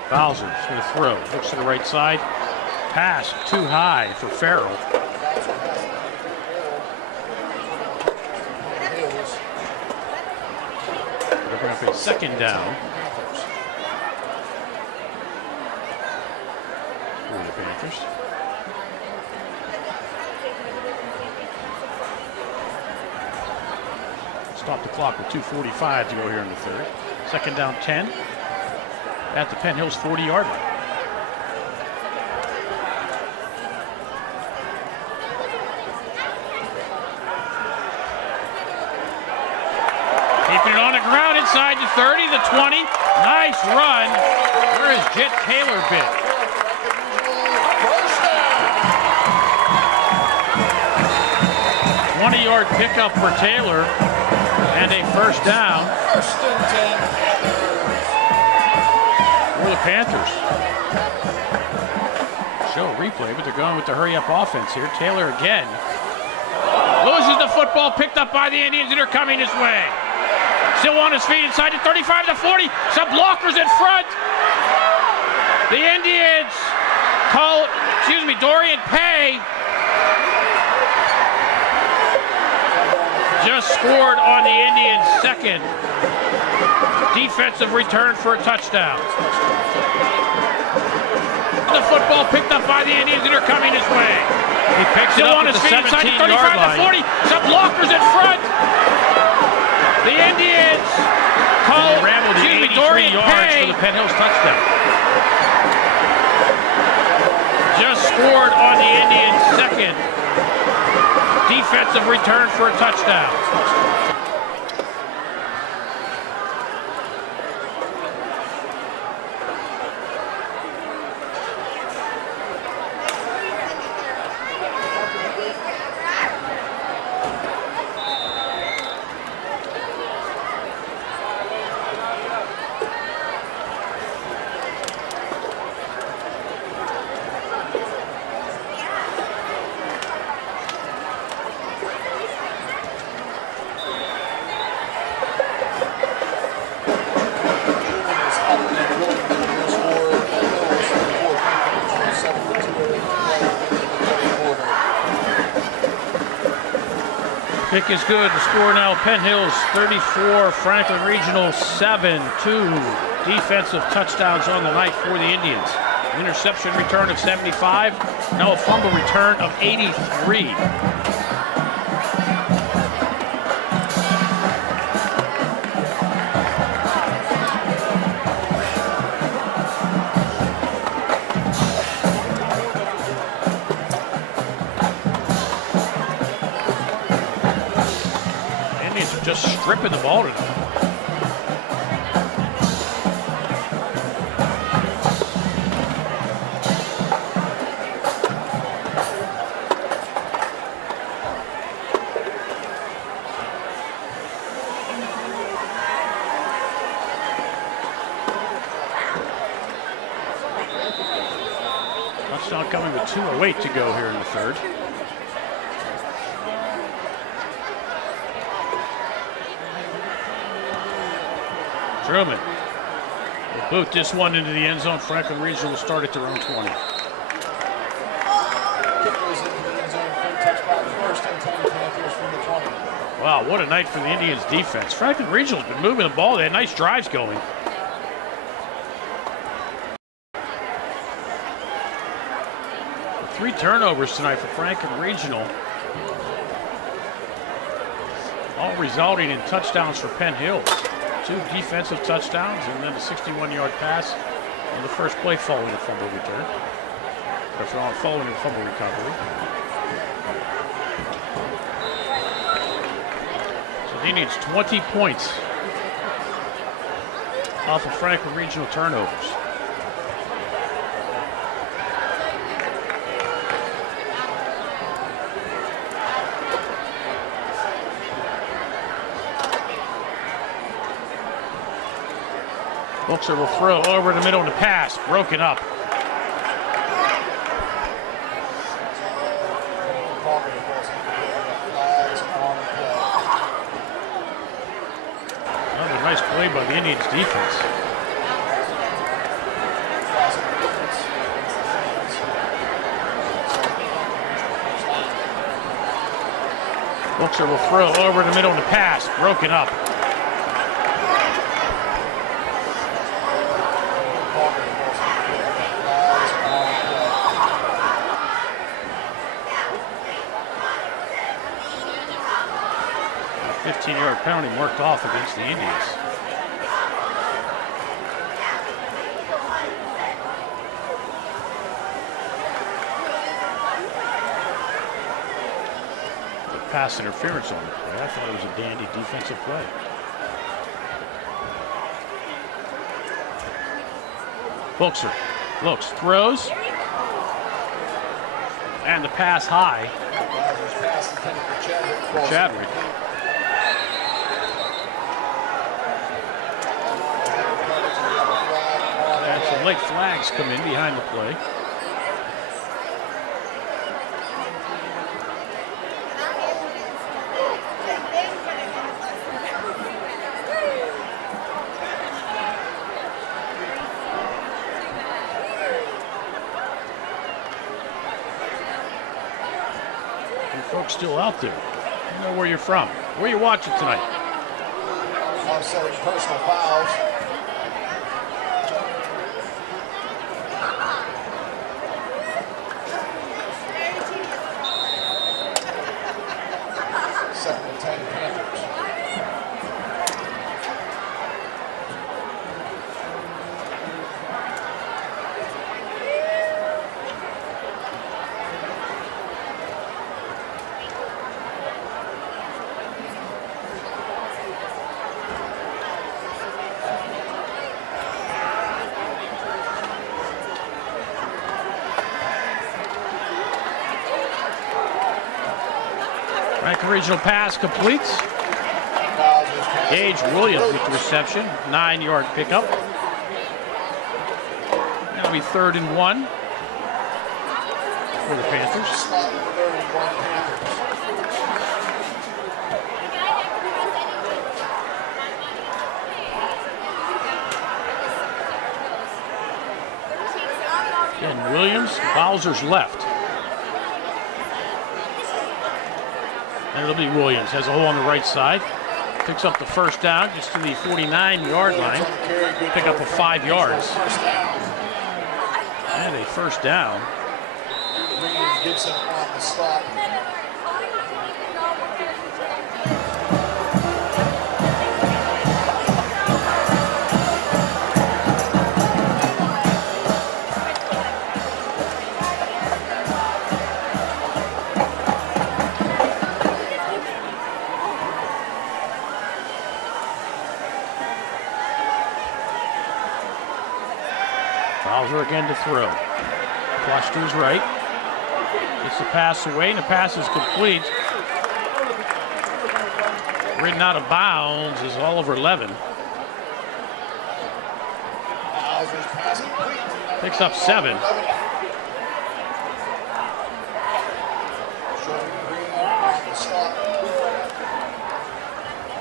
Bowser for the throw. Looks to the right side. Pass too high for Farrell. They're going to be second down for the Panthers. Stop the clock with 2:45 to go here in the third. Second down 10. At the Penn Hills 40-yard line. Keeping it on the ground inside the 30, the 20. Nice run. Where has Jet Taylor been? 20-yard pickup for Taylor and a first down. First and 10. For the Panthers. Show a replay, but they're going with the hurry-up offense here. Taylor again. Loses the football, picked up by the Indians, and they're coming his way. Still on his feet inside the 35 to 40. Some blockers in front. The Indians call, Dorian Pay just scored on the Indians' second defensive return for a touchdown. The football picked up by the Indians, and they're coming his way. He picks it Still up on at his the feet inside the 35 to 40. Some blockers in front. The Indians call, Dorian Pay for the Penn Hills touchdown. Just scored on the Indians' second defensive return for a touchdown. Kick is good. The score now, Penn Hills 34, Franklin Regional 7. 2 defensive touchdowns on the night for the Indians. Interception return of 75. Now a fumble return of 83. Just stripping the ball to them. Touchdown coming with 2:08 to go here in the third. Truman will boot this one into the end zone. Franklin Regional will start at their own 20. Kick goes into the end zone for a touchback. First and 10 Panthers from the 20. Wow, what a night for the Indians defense. Franklin Regional's been moving the ball. They had nice drives going. Three turnovers tonight for Franklin Regional, all resulting in touchdowns for Penn Hills. 2 defensive touchdowns and then a 61-yard pass on the first play following a fumble return. Or following a fumble recovery. So he needs 20 points off of Franklin Regional turnovers. Boxer will throw over the middle in the pass, broken up. Another nice play by the Indians defense. Boxer will throw over the middle in the pass, broken up. A 15-yard penalty marked off against the Indians. Pass interference on the play. I thought it was a dandy defensive play. Boxer looks, throws, and the pass high. Chadwick. And some late flags come in behind the play. Folks still out there. I know where you're from. Where are you watching tonight? Offsetting personal fouls. Second and 10 Panthers. Franklin Regional pass completes. Gage Williams with the reception. 9-yard pickup. That'll be 3rd and 1 for the Panthers. Again, Williams, Bowser's left. And it'll be Williams. Has a hole on the right side. Picks up the first down just to the 49-yard line. Pick up of 5 yards. And a first down. Gibson on the stop. Bowser again to throw. Flush to his right. Gets the pass away, and the pass is complete. Ridden out of bounds is Oliver Levin. Picks up 7. Showing green on the stop.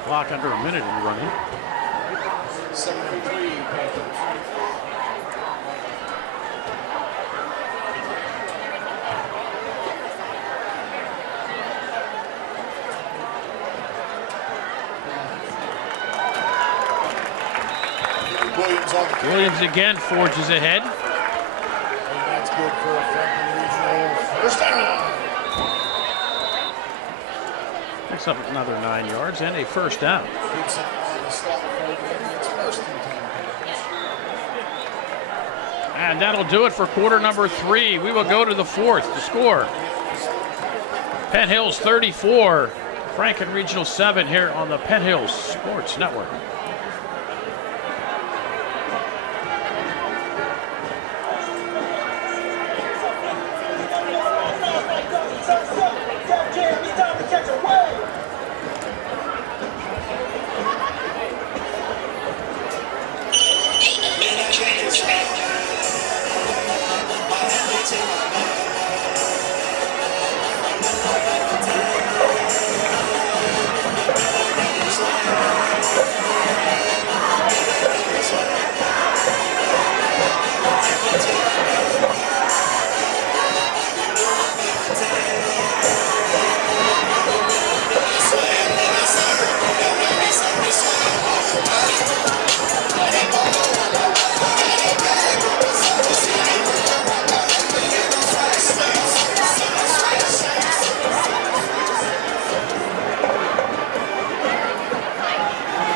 Clock under a minute in running. 7-3 Panthers. Williams on the carry. Williams again forges ahead. And that's good for Franklin Regional. First down. Picks up another 9 yards and a first down. Gibson on the stop for the Indians. First and 10 Panthers. And that'll do it for quarter number 3. We will go to the 4th to score. Penn Hills 34, Franklin Regional 7 here on the Penn Hills Sports Network.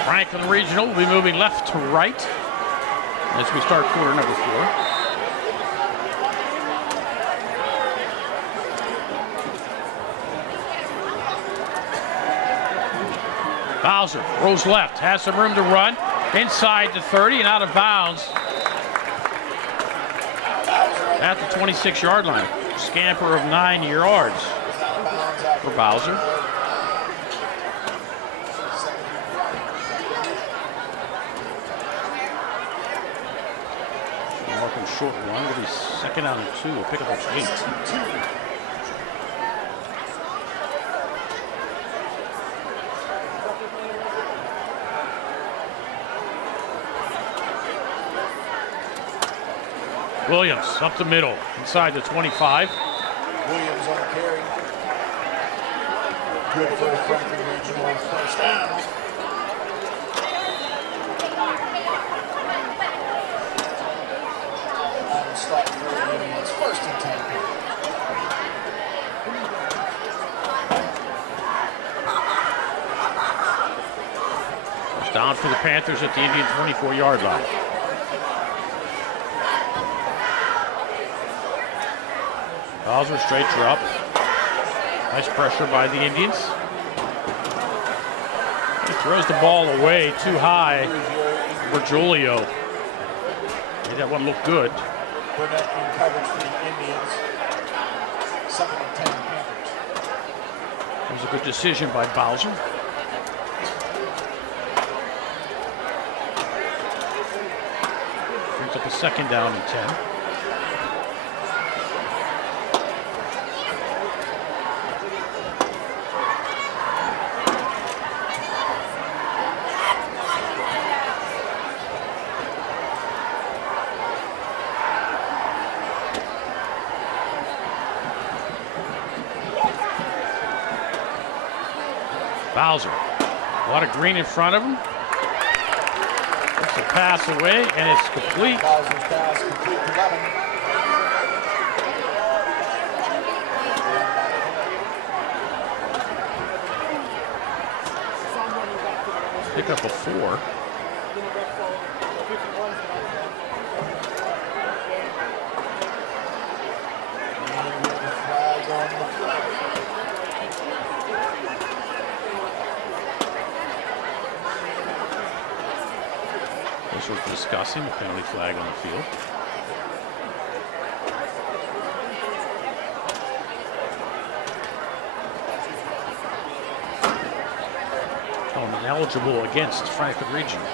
Franklin Regional will be moving left to right as we start quarter number 4. Bowser rolls left, has some room to run inside the 30 and out of bounds at the 26-yard line. Scamper of 9 yards for Bowser. Short one. It'll be second down and 2. We'll pick up at 8. Williams up the middle, inside the 25. Williams on the carry. Good for Franklin Regional. First down. Stop for the Indians. First and 10. First down for the Panthers at the Indian 24-yard line. Bowser straight drop. Nice pressure by the Indians. He throws the ball away too high for Julio. Made that one look good. Burnett in coverage for the Indians. Second and 10 Panthers. It was a good decision by Bowser. Brings up a second down and 10. Bowser, a lot of green in front of him. Gets the pass away, and it's complete. Bowser's pass complete to 11. Pick up a 4. We're discussing the penalty flag on the field. Oh, ineligible against Franklin Regional.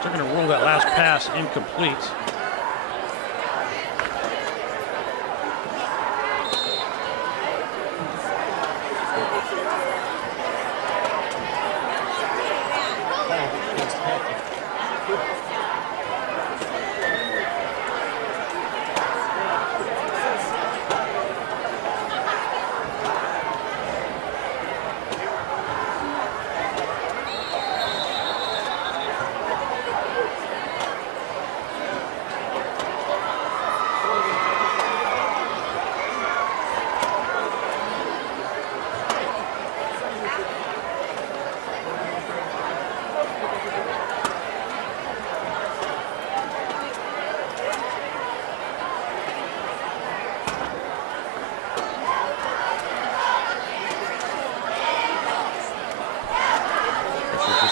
They're going to rule that last pass incomplete.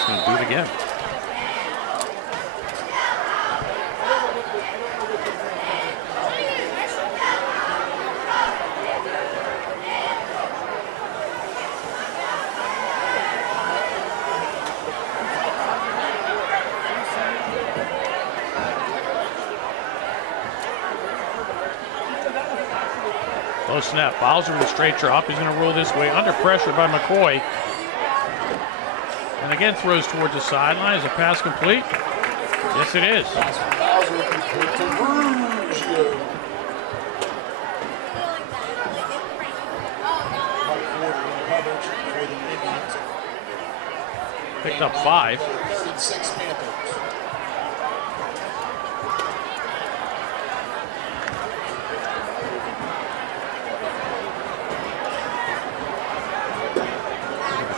Do it again. Low snap. Bowser with a straight drop. He's going to roll this way. Under pressure by McCoy. And again throws towards the sideline. Is the pass complete? Yes, it is. Pass from Bowser complete to Ruggiero. Right quarter in coverage for the Indians. Picked up 5. 3rd and 6 Panthers.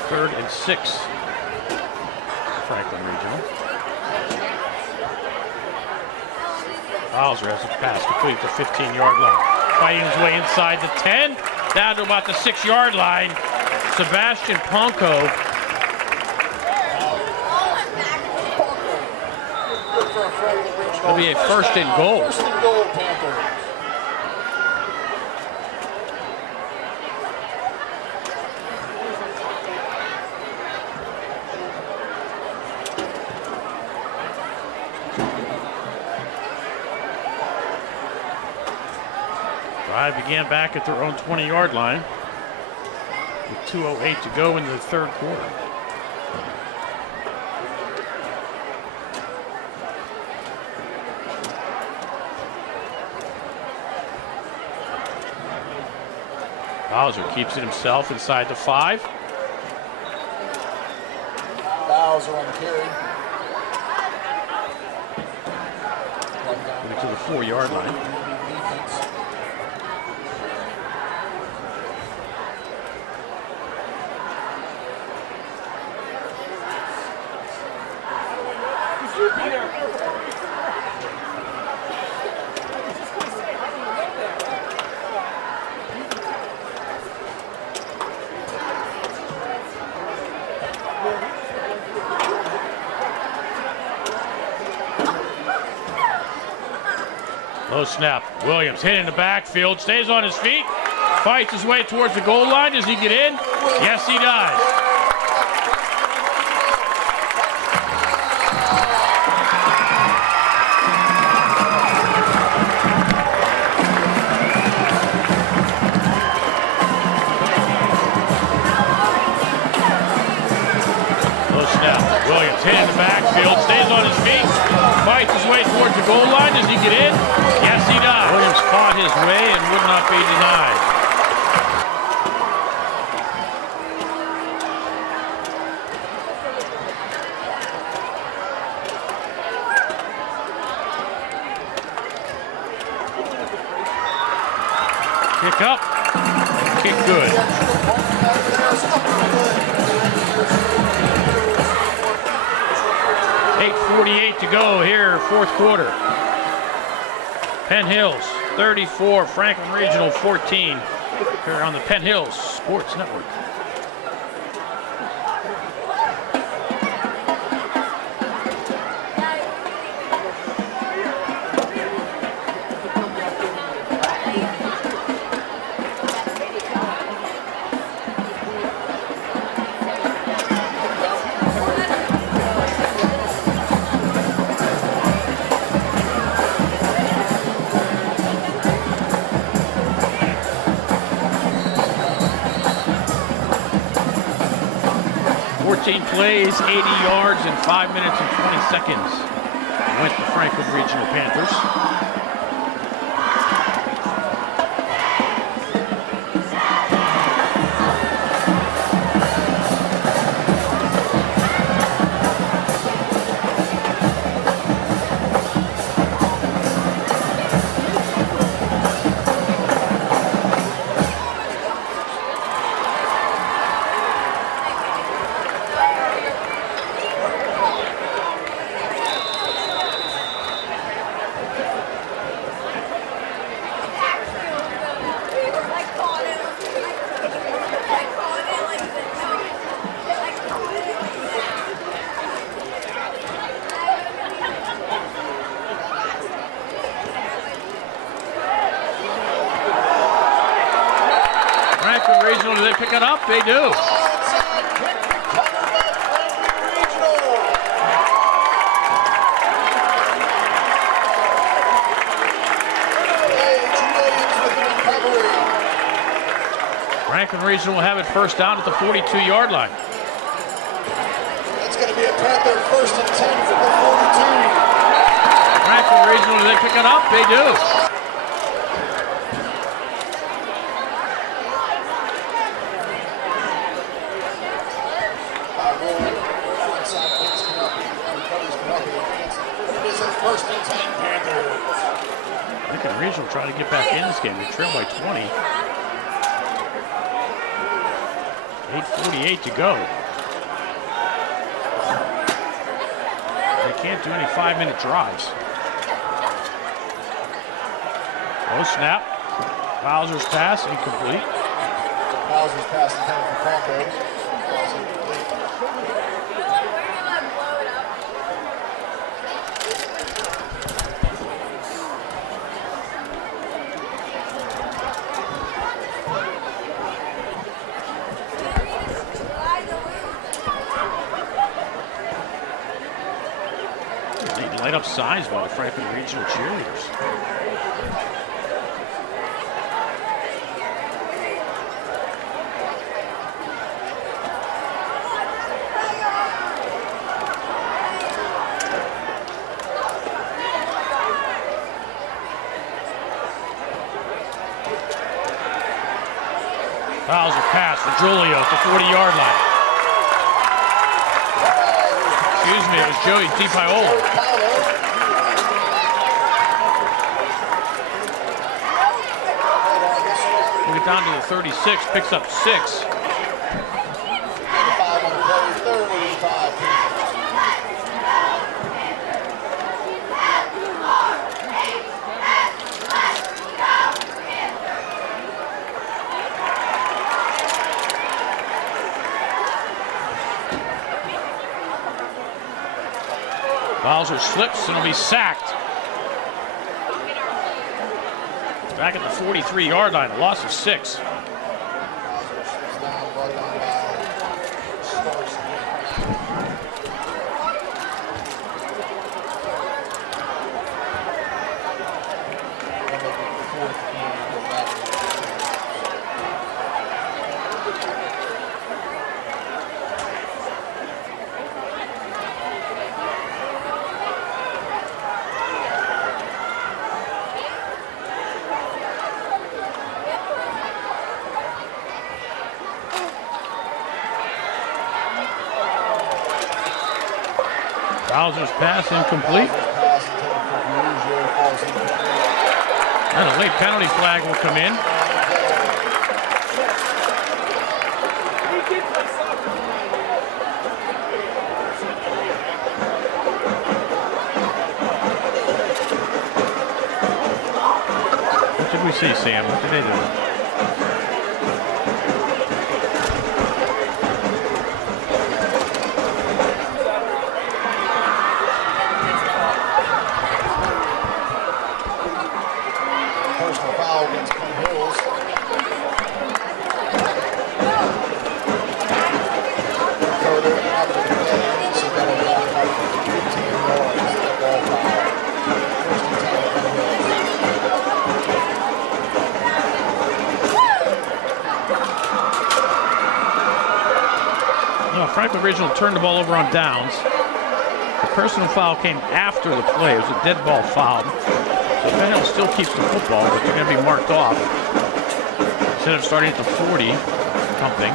Third and 6. Franklin Regional. Bowser has a pass complete to the 15-yard line. Fighting his way inside the 10, down to about the 6-yard line. Sebastian Ponko. It'll be a first and goal. First and goal, Panthers. Drive began back at their own 20-yard line with 2:08 to go in the third quarter. Bowser keeps it himself inside the 5. Bowser on the carry. To the 4-yard line. Low snap. Williams hit in the backfield, stays on his feet, fights his way towards the goal line. Does he get in? Yes, he does. Low snap. Williams hit in the backfield, stays on his feet, fights his way towards the goal line. Does he get in? Yes, he does. Williams fought his way and would not be denied. Kick up, kick good. 8:48 to go here, fourth quarter. Penn Hills 34, Franklin Regional 14. Here on the Penn Hills Sports Network. 14 plays, 80 yards, and 5 minutes and 20 seconds went the Franklin Regional Panthers. Franklin Regional, do they pick it up? They do. Franklin Regional will have it first down at the 42-yard line. That's going to be a Panther first and 10 from the 42. Franklin Regional, do they pick it up? They do. Franklin Regional trying to get back in this game. They trail by 20. 8:48 to go. They can't do any 5-minute drives. Oh, snap. Bowser's pass, incomplete. Bowser's pass intended for Broncos. Light up signs by the Franklin Regional cheerleaders. Bowser pass for Julio at the 40-yard line. Excuse me, it was Joey DiPaolo. We'll get down to the 36, picks up 6. Bowser slips and will be sacked. Back at the 43-yard line, a loss of 6. Bowser's pass incomplete. And a late penalty flag will come in. What did we see, Sam? What did they do? Franklin Regional turned the ball over on downs. The personal foul came after the play. It was a dead ball foul. So Penn Hill still keeps the football, but they're going to be marked off. Instead of starting at the 40, something.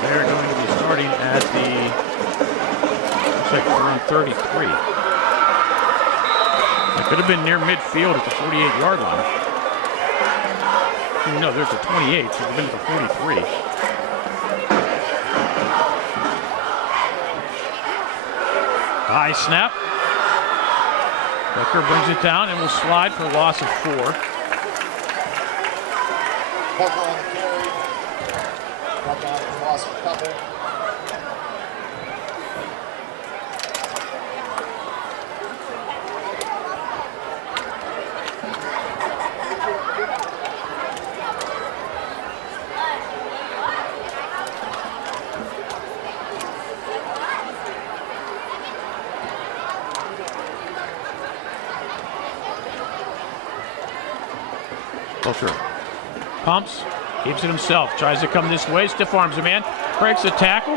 They're going to be starting at the, looks like around 33. It could have been near midfield at the 48-yard line. No, there's a 28, so it would have been at the 43. High snap. Becker brings it down and will slide for a loss of 4. Booker on the carry. Brought down for loss of a couple. Booker pumps, keeps it himself, tries to come this way, stiff arms a man, breaks the tackle.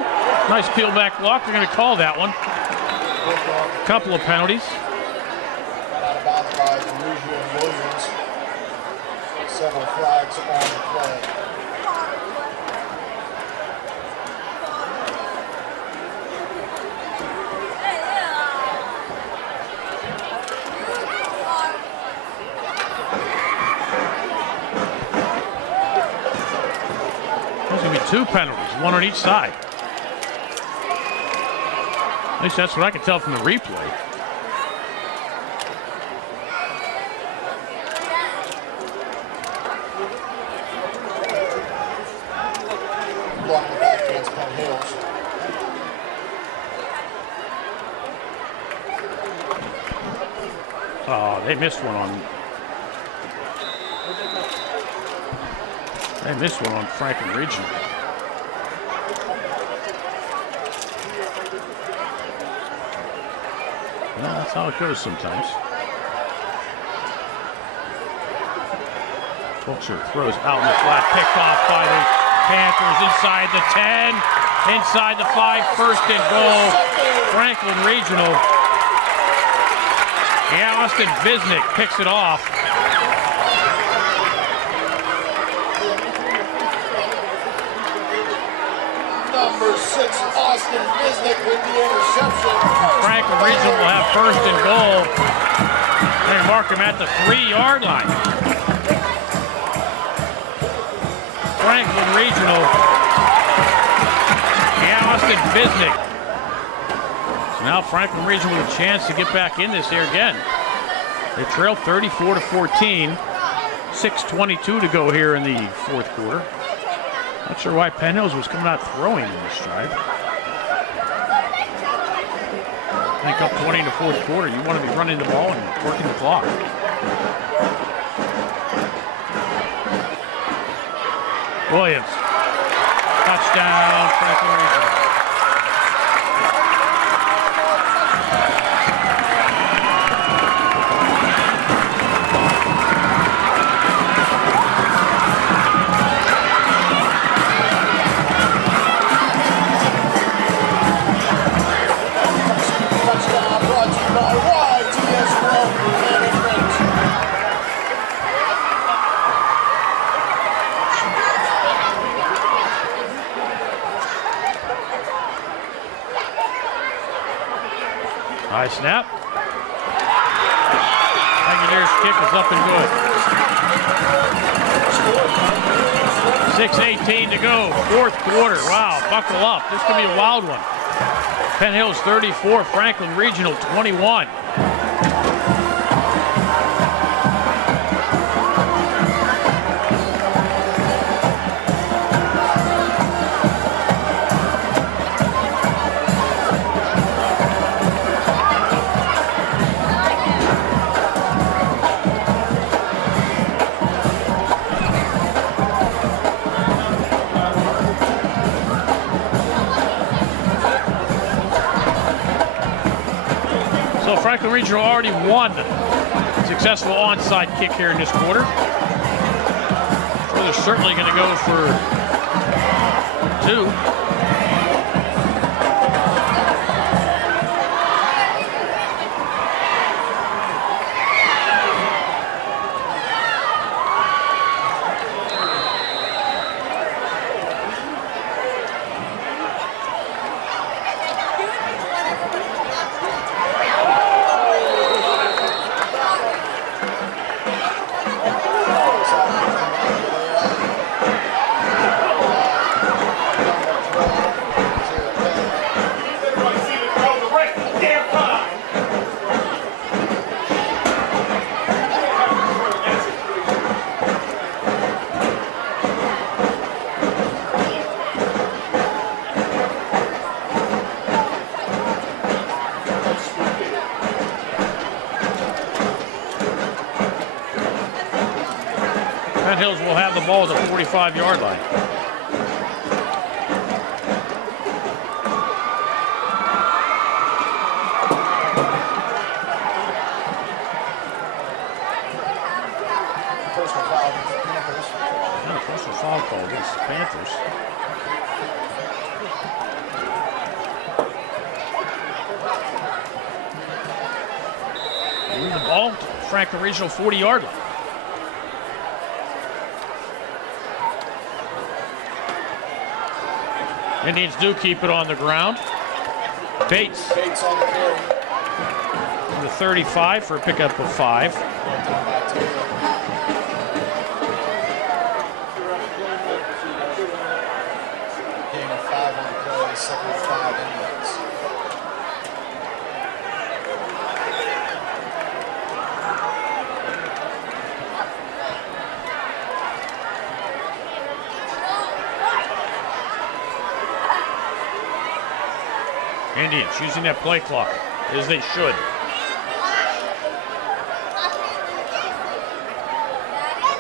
Nice peel back block. They're going to call that one. A couple of penalties. Got out of bounds by Navari and Williams. Several flags on the play. There's going to be 2 penalties, 1 on each side. At least that's what I can tell from the replay. Blocking the back against Penn Hills. Oh, they missed one on. They missed one on Franklin Regional. Well, that's how it goes sometimes. Fulcher throws out in the flat, picked off by the Panthers inside the 10, inside the 5, first and goal. Franklin Regional. Yeah, Austin Visnick picks it off. Number 6, Austin Visnick with the interception. Franklin Regional will have first and goal. They mark him at the 3-yard line. Franklin Regional. Yeah, Austin Visnick. So now Franklin Regional with a chance to get back in this here again. They trail 34-14. 6:22 to go here in the 4th quarter. Not sure why Penn Hills was coming out throwing in this drive. I think up 20 in the 4th quarter, you want to be running the ball and working the clock. Williams. Touchdown, Franklin Regional. High snap. Pioneers kick is up and good. 6:18 to go, 4th quarter. Wow, buckle up. This could be a wild one. Penn Hills 34, Franklin Regional 21. So Franklin Regional already won. Successful onside kick here in this quarter. So they're certainly going to go for 2. Penn Hills will have the ball at the 45-yard line. Personal foul against the Panthers. No personal foul call against the Panthers. Moving the ball to Franklin Regional 40-yard line. Indians do keep it on the ground. Bates Bates on the carry. to the 35 for a pickup of 5. By Taylor. Gain of 5 on the play, second and 5 Indians. Indians using that play clock, as they should.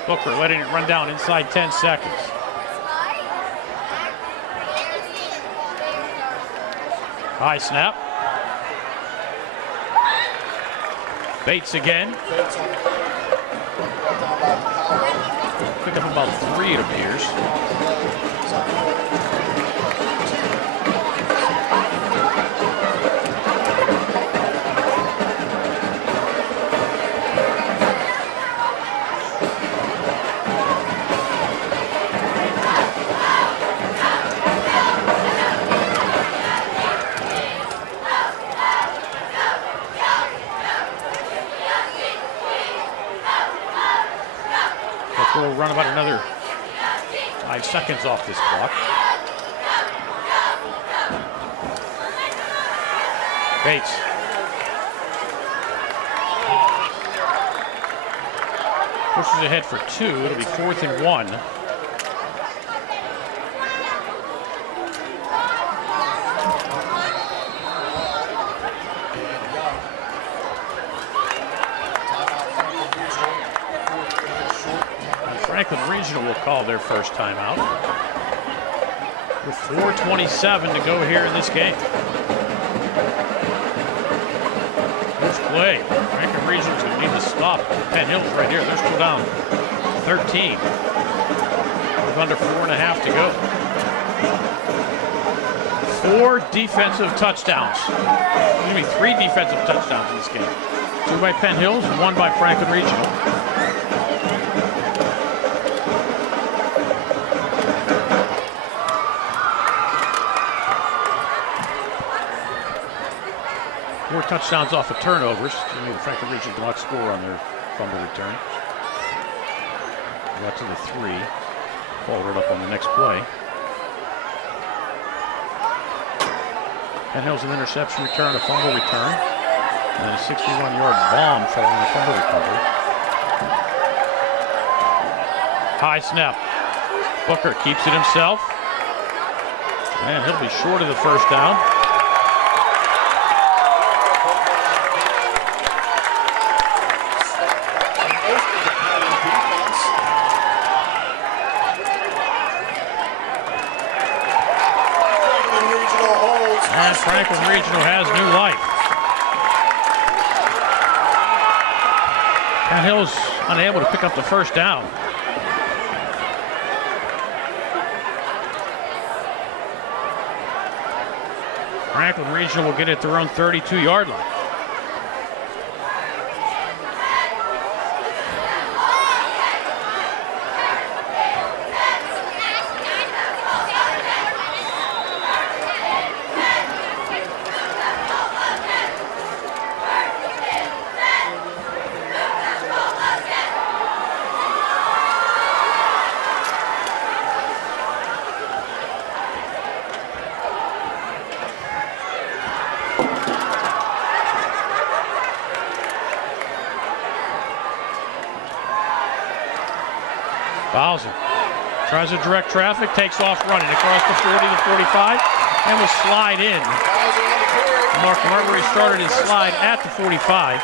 Booker letting it run down inside 10 seconds. High snap. Bates again. Bates on the carry. Brought down by Powell. Pick up about 3, it appears. He's on the field. We'll run about another 5 seconds off this clock. Bates. Pushes ahead for 2. It'll be 4th and 1. Franklin Regional will call their first timeout with 4:27 to go here in this game. First play. Franklin Regional's going to need to stop Penn Hills right here. They're still down 13 with under 4.5 to go. 4 defensive touchdowns. Excuse me, 3 defensive touchdowns in this game. 2 by Penn Hills and 1 by Franklin Regional. More touchdowns off of turnovers. The Franklin Regional did not score on their fumble return. Got to the 3. Followed it up on the next play. Penn Hills an interception return, a fumble return, and a 61-yard bomb following the fumble recovery. High snap. Booker keeps it himself. And he'll be short of the first down. And Franklin Regional has new life. Penn Hills unable to pick up the first down. Franklin Regional will get it at their own 32-yard line. Bowser tries to direct traffic, takes off running across the 40 to 45, and will slide in. Mark Murray started his slide at the 45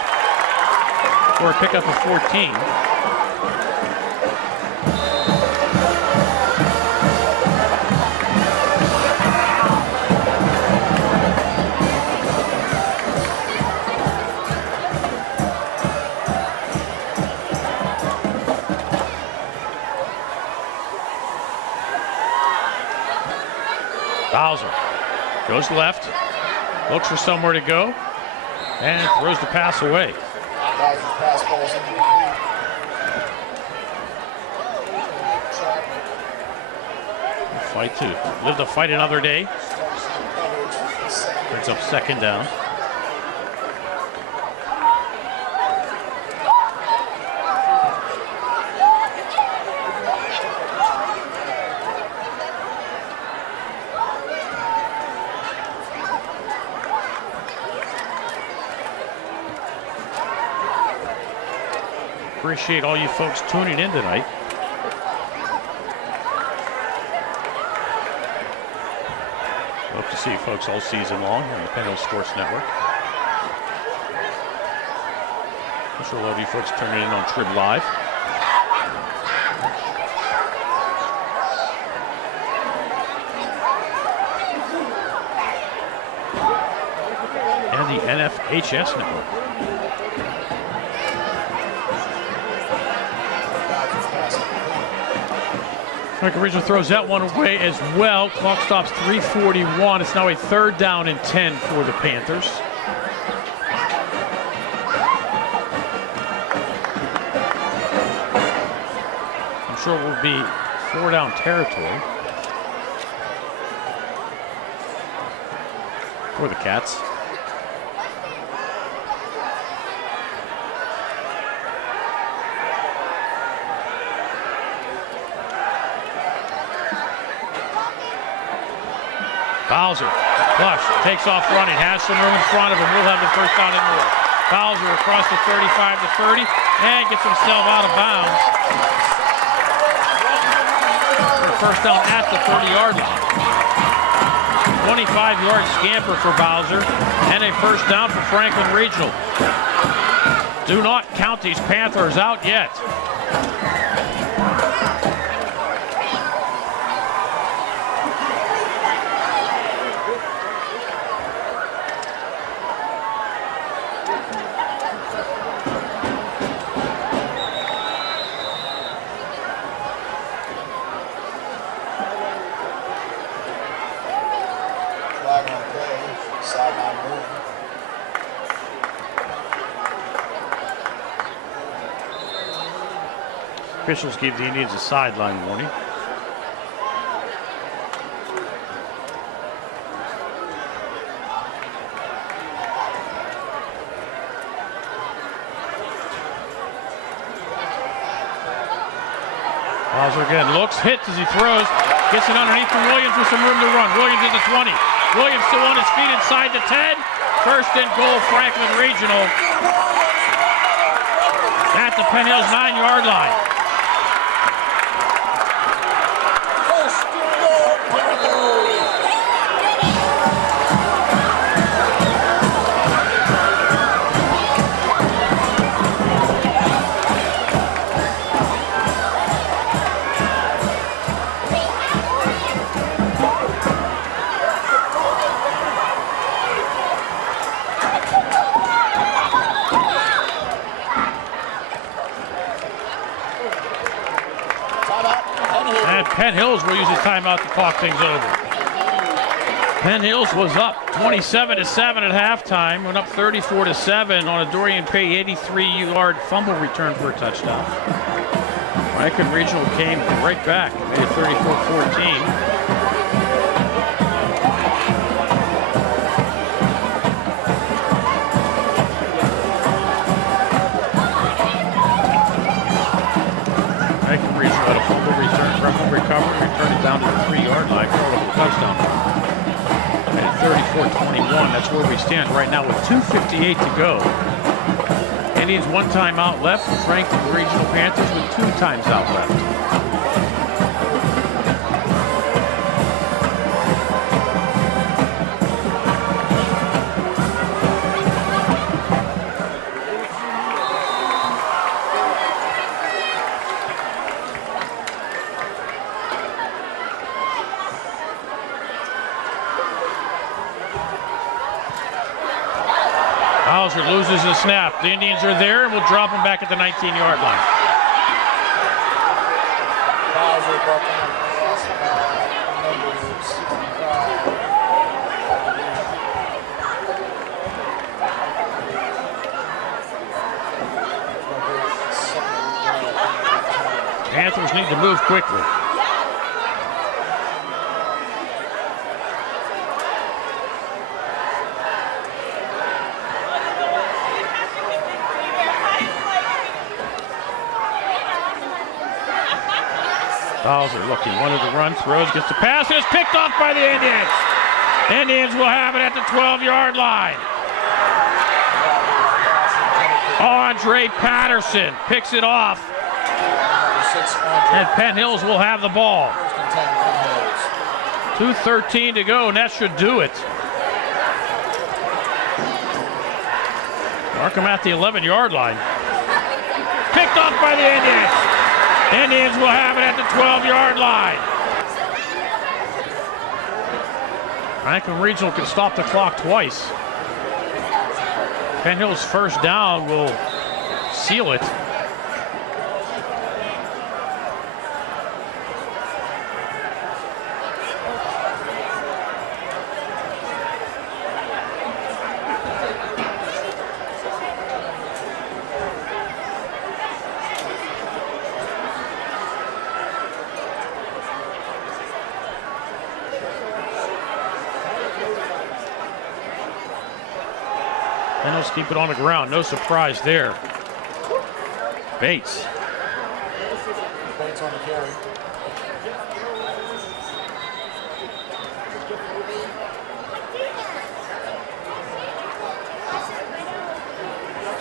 for a pickup of 14. Bowser goes left, looks for somewhere to go, and throws the pass away. Bowser's pass falls incomplete. Fight to live to fight another day. Picks up second down. Appreciate all you folks tuning in tonight. Hope to see you folks all season long here on the Penn Sports Network. I'm sure a lot of you folks tuning in on Trib Live. And the NFHS Network. Franklin Regional throws that one away as well. Clock stops 3:41. It's now a 3rd down and 10 for the Panthers. I'm sure it will be 4-down territory for the Cats. Bowser, flush, takes off running, has some room in front of him, will have the first down and more. Bowser across the 35 to 30, and gets himself out of bounds. For a first down at the 30-yard line. 25-yard scamper for Bowser, and a first down for Franklin Regional. Do not count these Panthers out yet. Officials gave the Indians a sideline warning. Bowser again looks, hits as he throws, gets it underneath from Williams with some room to run. Williams at the 20. Williams still on his feet inside the 10. First and goal, Franklin Regional. At the Penn Hills 9-yard line. Penn Hills will use his timeout to talk things over. Penn Hills was up 27-7 at halftime, went up 34-7 on a Dorian Pay 83-yard fumble return for a touchdown. Franklin Regional came right back, made it 34-14. Franklin Regional had a fumble return, fumble recovery, returned it down to the 3-yard line, called up a touchdown. Made it 34-21. That's where we stand right now with 2:58 to go. Indians 1 timeout left. Franklin Regional Panthers with 2 times out left. Bowser loses the snap. The Indians are there and will drop him back at the 19-yard line. Bowser brought down number 65. Panthers need to move quickly. Bowser looking, wanted to run, throws, gets the pass, and it's picked off by the Indians. Indians will have it at the 12-yard line. Andre Patterson picks it off. And Penn Hills will have the ball. 2:13 to go, and that should do it. Mark him at the 11-yard line. Picked off by the Indians. Indians will have it at the 12-yard line. Franklin Regional can stop the clock twice. Penn Hills' first down will seal it. Keep it on the ground. No surprise there. Bates. Bates on the carry.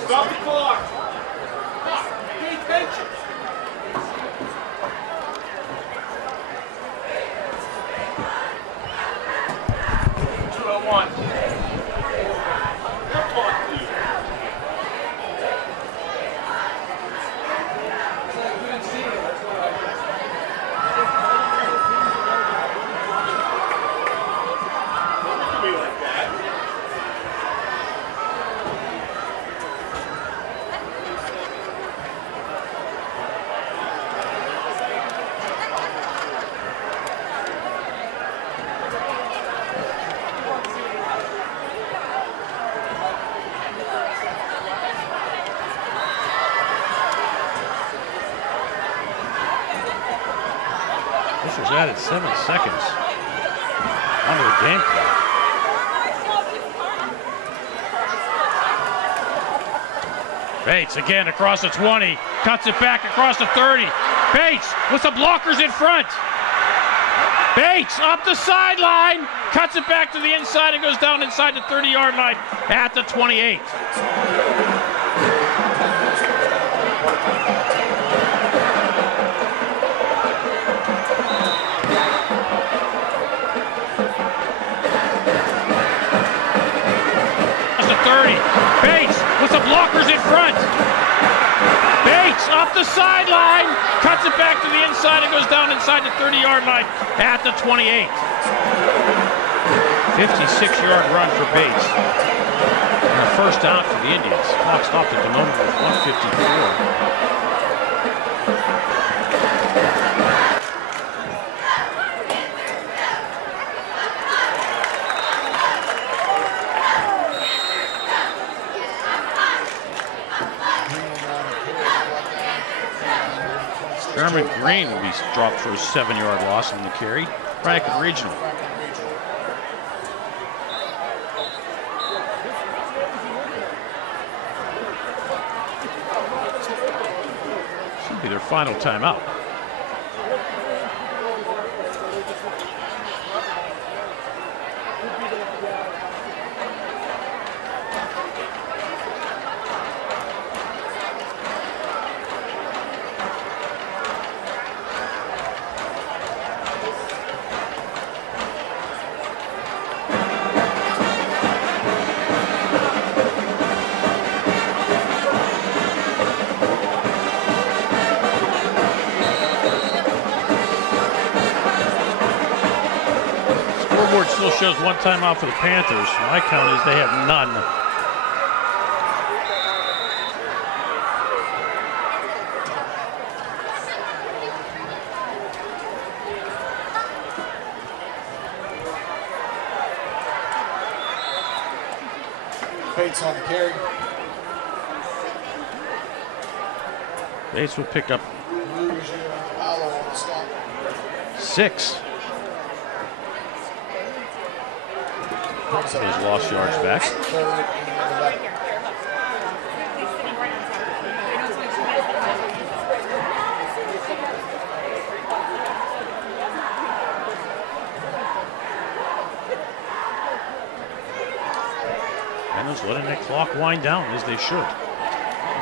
Stop the clock. Pay attention. Added 7 seconds under the game clock. Bates again across the 20, cuts it back across the 30. Bates with the blockers in front. Bates up the sideline, cuts it back to the inside and goes down inside the 30-yard line at the 28. Bates with the blockers in front. Bates up the sideline, cuts it back to the inside and goes down inside the 30-yard line at the 28. 56-yard run for Bates. And a first down for the Indians. Clock stopped at the moment with 1:54. Sherman Green will be dropped for a 7-yard loss on the carry. Franklin Regional. Should be their final timeout. Still shows one timeout for the Panthers. My count is they have none. Bates on the carry. Bates will pick up 6. Those lost yards back. And just letting that clock wind down as they should.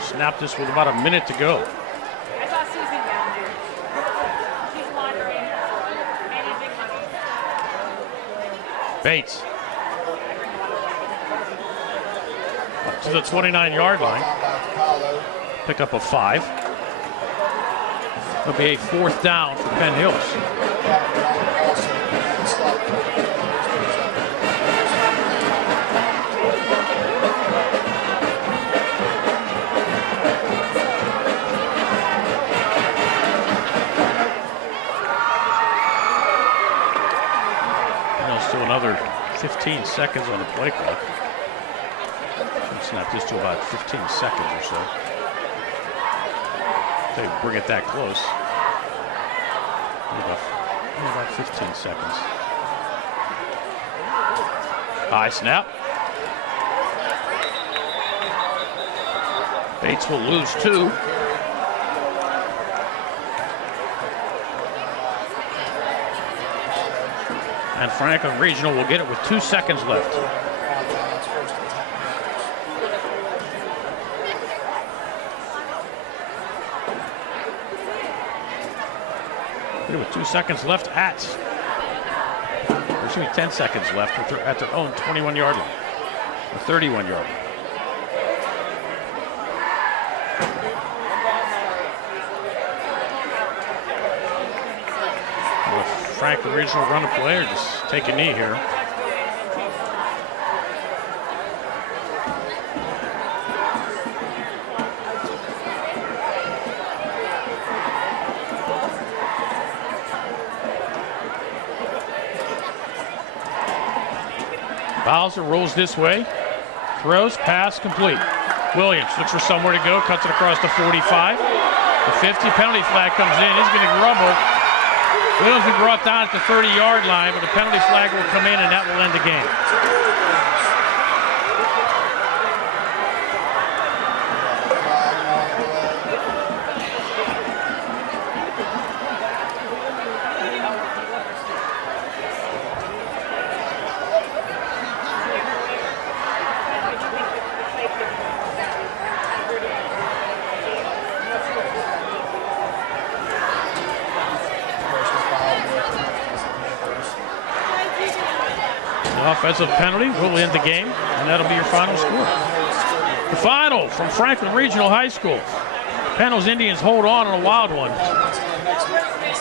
Snap this with about a minute to go. I saw Susan down there. She's monitoring. Bates. Up to the 29-yard line. Pick up a 5. It'll be a 4th down for Penn Hills. Still another 15 seconds on the play clock. Snap this to about 15 seconds or so. They bring it that close. About 15 seconds. High snap. Bates will lose 2. And Franklin Regional will get it with 2 seconds left. Get it with 2 seconds left at, excuse me, 10 seconds left at their own 21-yard line, or 31-yard line. Franklin Regional run a play or just take a knee here. Bowser rolls this way, throws, pass complete. Williams looks for somewhere to go, cuts it across the 45. The 50 penalty flag comes in, he's going to grumble. Williams will be brought down at the 30-yard line, but the penalty flag will come in and that will end the game. Offensive penalty will end the game, and that'll be your final score. The final from Franklin Regional High School. Penn Hills Indians hold on a wild one.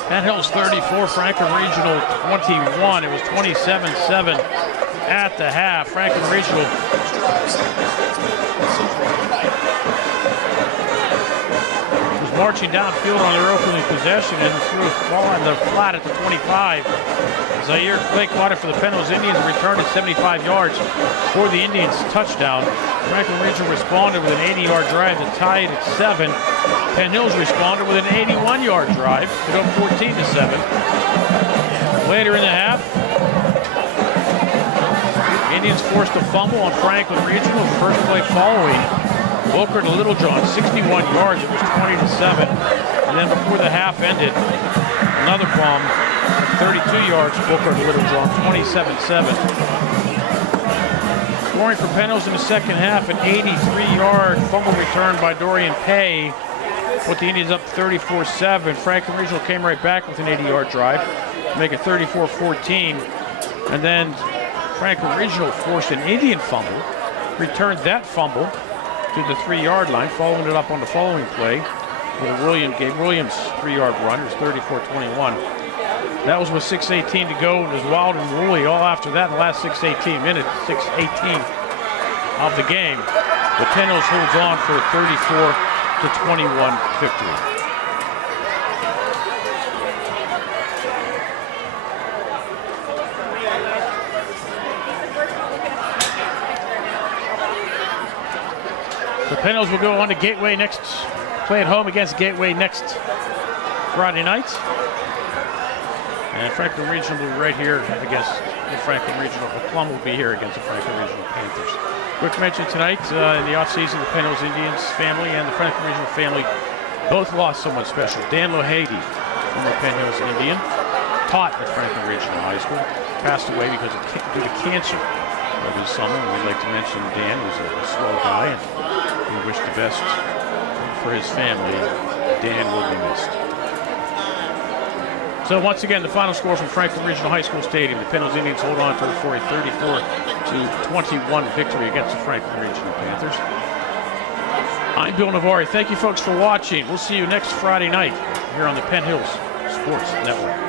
Penn Hills 34, Franklin Regional 21. It was 27-7 at the half. Franklin Regional was marching downfield on their opening possession and threw a ball on the flat at the 25. Zaire Clay caught it for the Penn Hills Indians and returned it 75 yards for the Indians touchdown. Franklin Regional responded with an 80-yard drive to tie it at 7. Penn Hills responded with an 81-yard drive to go 14-7. Later in the half, Indians forced a fumble on Franklin Regional. First play following. Booker to Littlejohn, 61 yards. It was 20-7. And then before the half ended, another bomb, 32 yards. Booker to Littlejohn, 27-7. Scoring for Penn Hills in the second half, an 83-yard fumble return by Dorian Pay. Put the Indians up 34-7. Franklin Regional came right back with an 80-yard drive to make it 34-14. And then Franklin Regional forced an Indian fumble, returned that fumble to the 3-yard line, following it up on the following play with a Gabe Williams 3-yard run. It was 34-21. That was with 6:18 to go. It was wild and woolly all after that in the last 6:18 minutes, 6:18 of the game. But Penn Hills holds on for a 34-21 victory. The Penn Hills will go on to Gateway next, play at home against Gateway next Friday night. And Franklin Regional will be right here against the Franklin Regional. Plum will be here against the Franklin Regional Panthers. Quick mention tonight, in the offseason, the Penn Hills Indians family and the Franklin Regional family both lost someone special. Dan Lohady, former Penn Hills Indian, taught at Franklin Regional High School, passed away because of due to cancer over the summer. And we'd like to mention Dan was a slow guy, and we wish the best for his family. Dan will be missed. So once again, the final score from Franklin Regional High School Stadium. The Penn Hills Indians hold on for a 34-21 victory against the Franklin Regional Panthers. I'm Bill Navari. Thank you folks for watching. We'll see you next Friday night here on the Penn Hills Sports Network.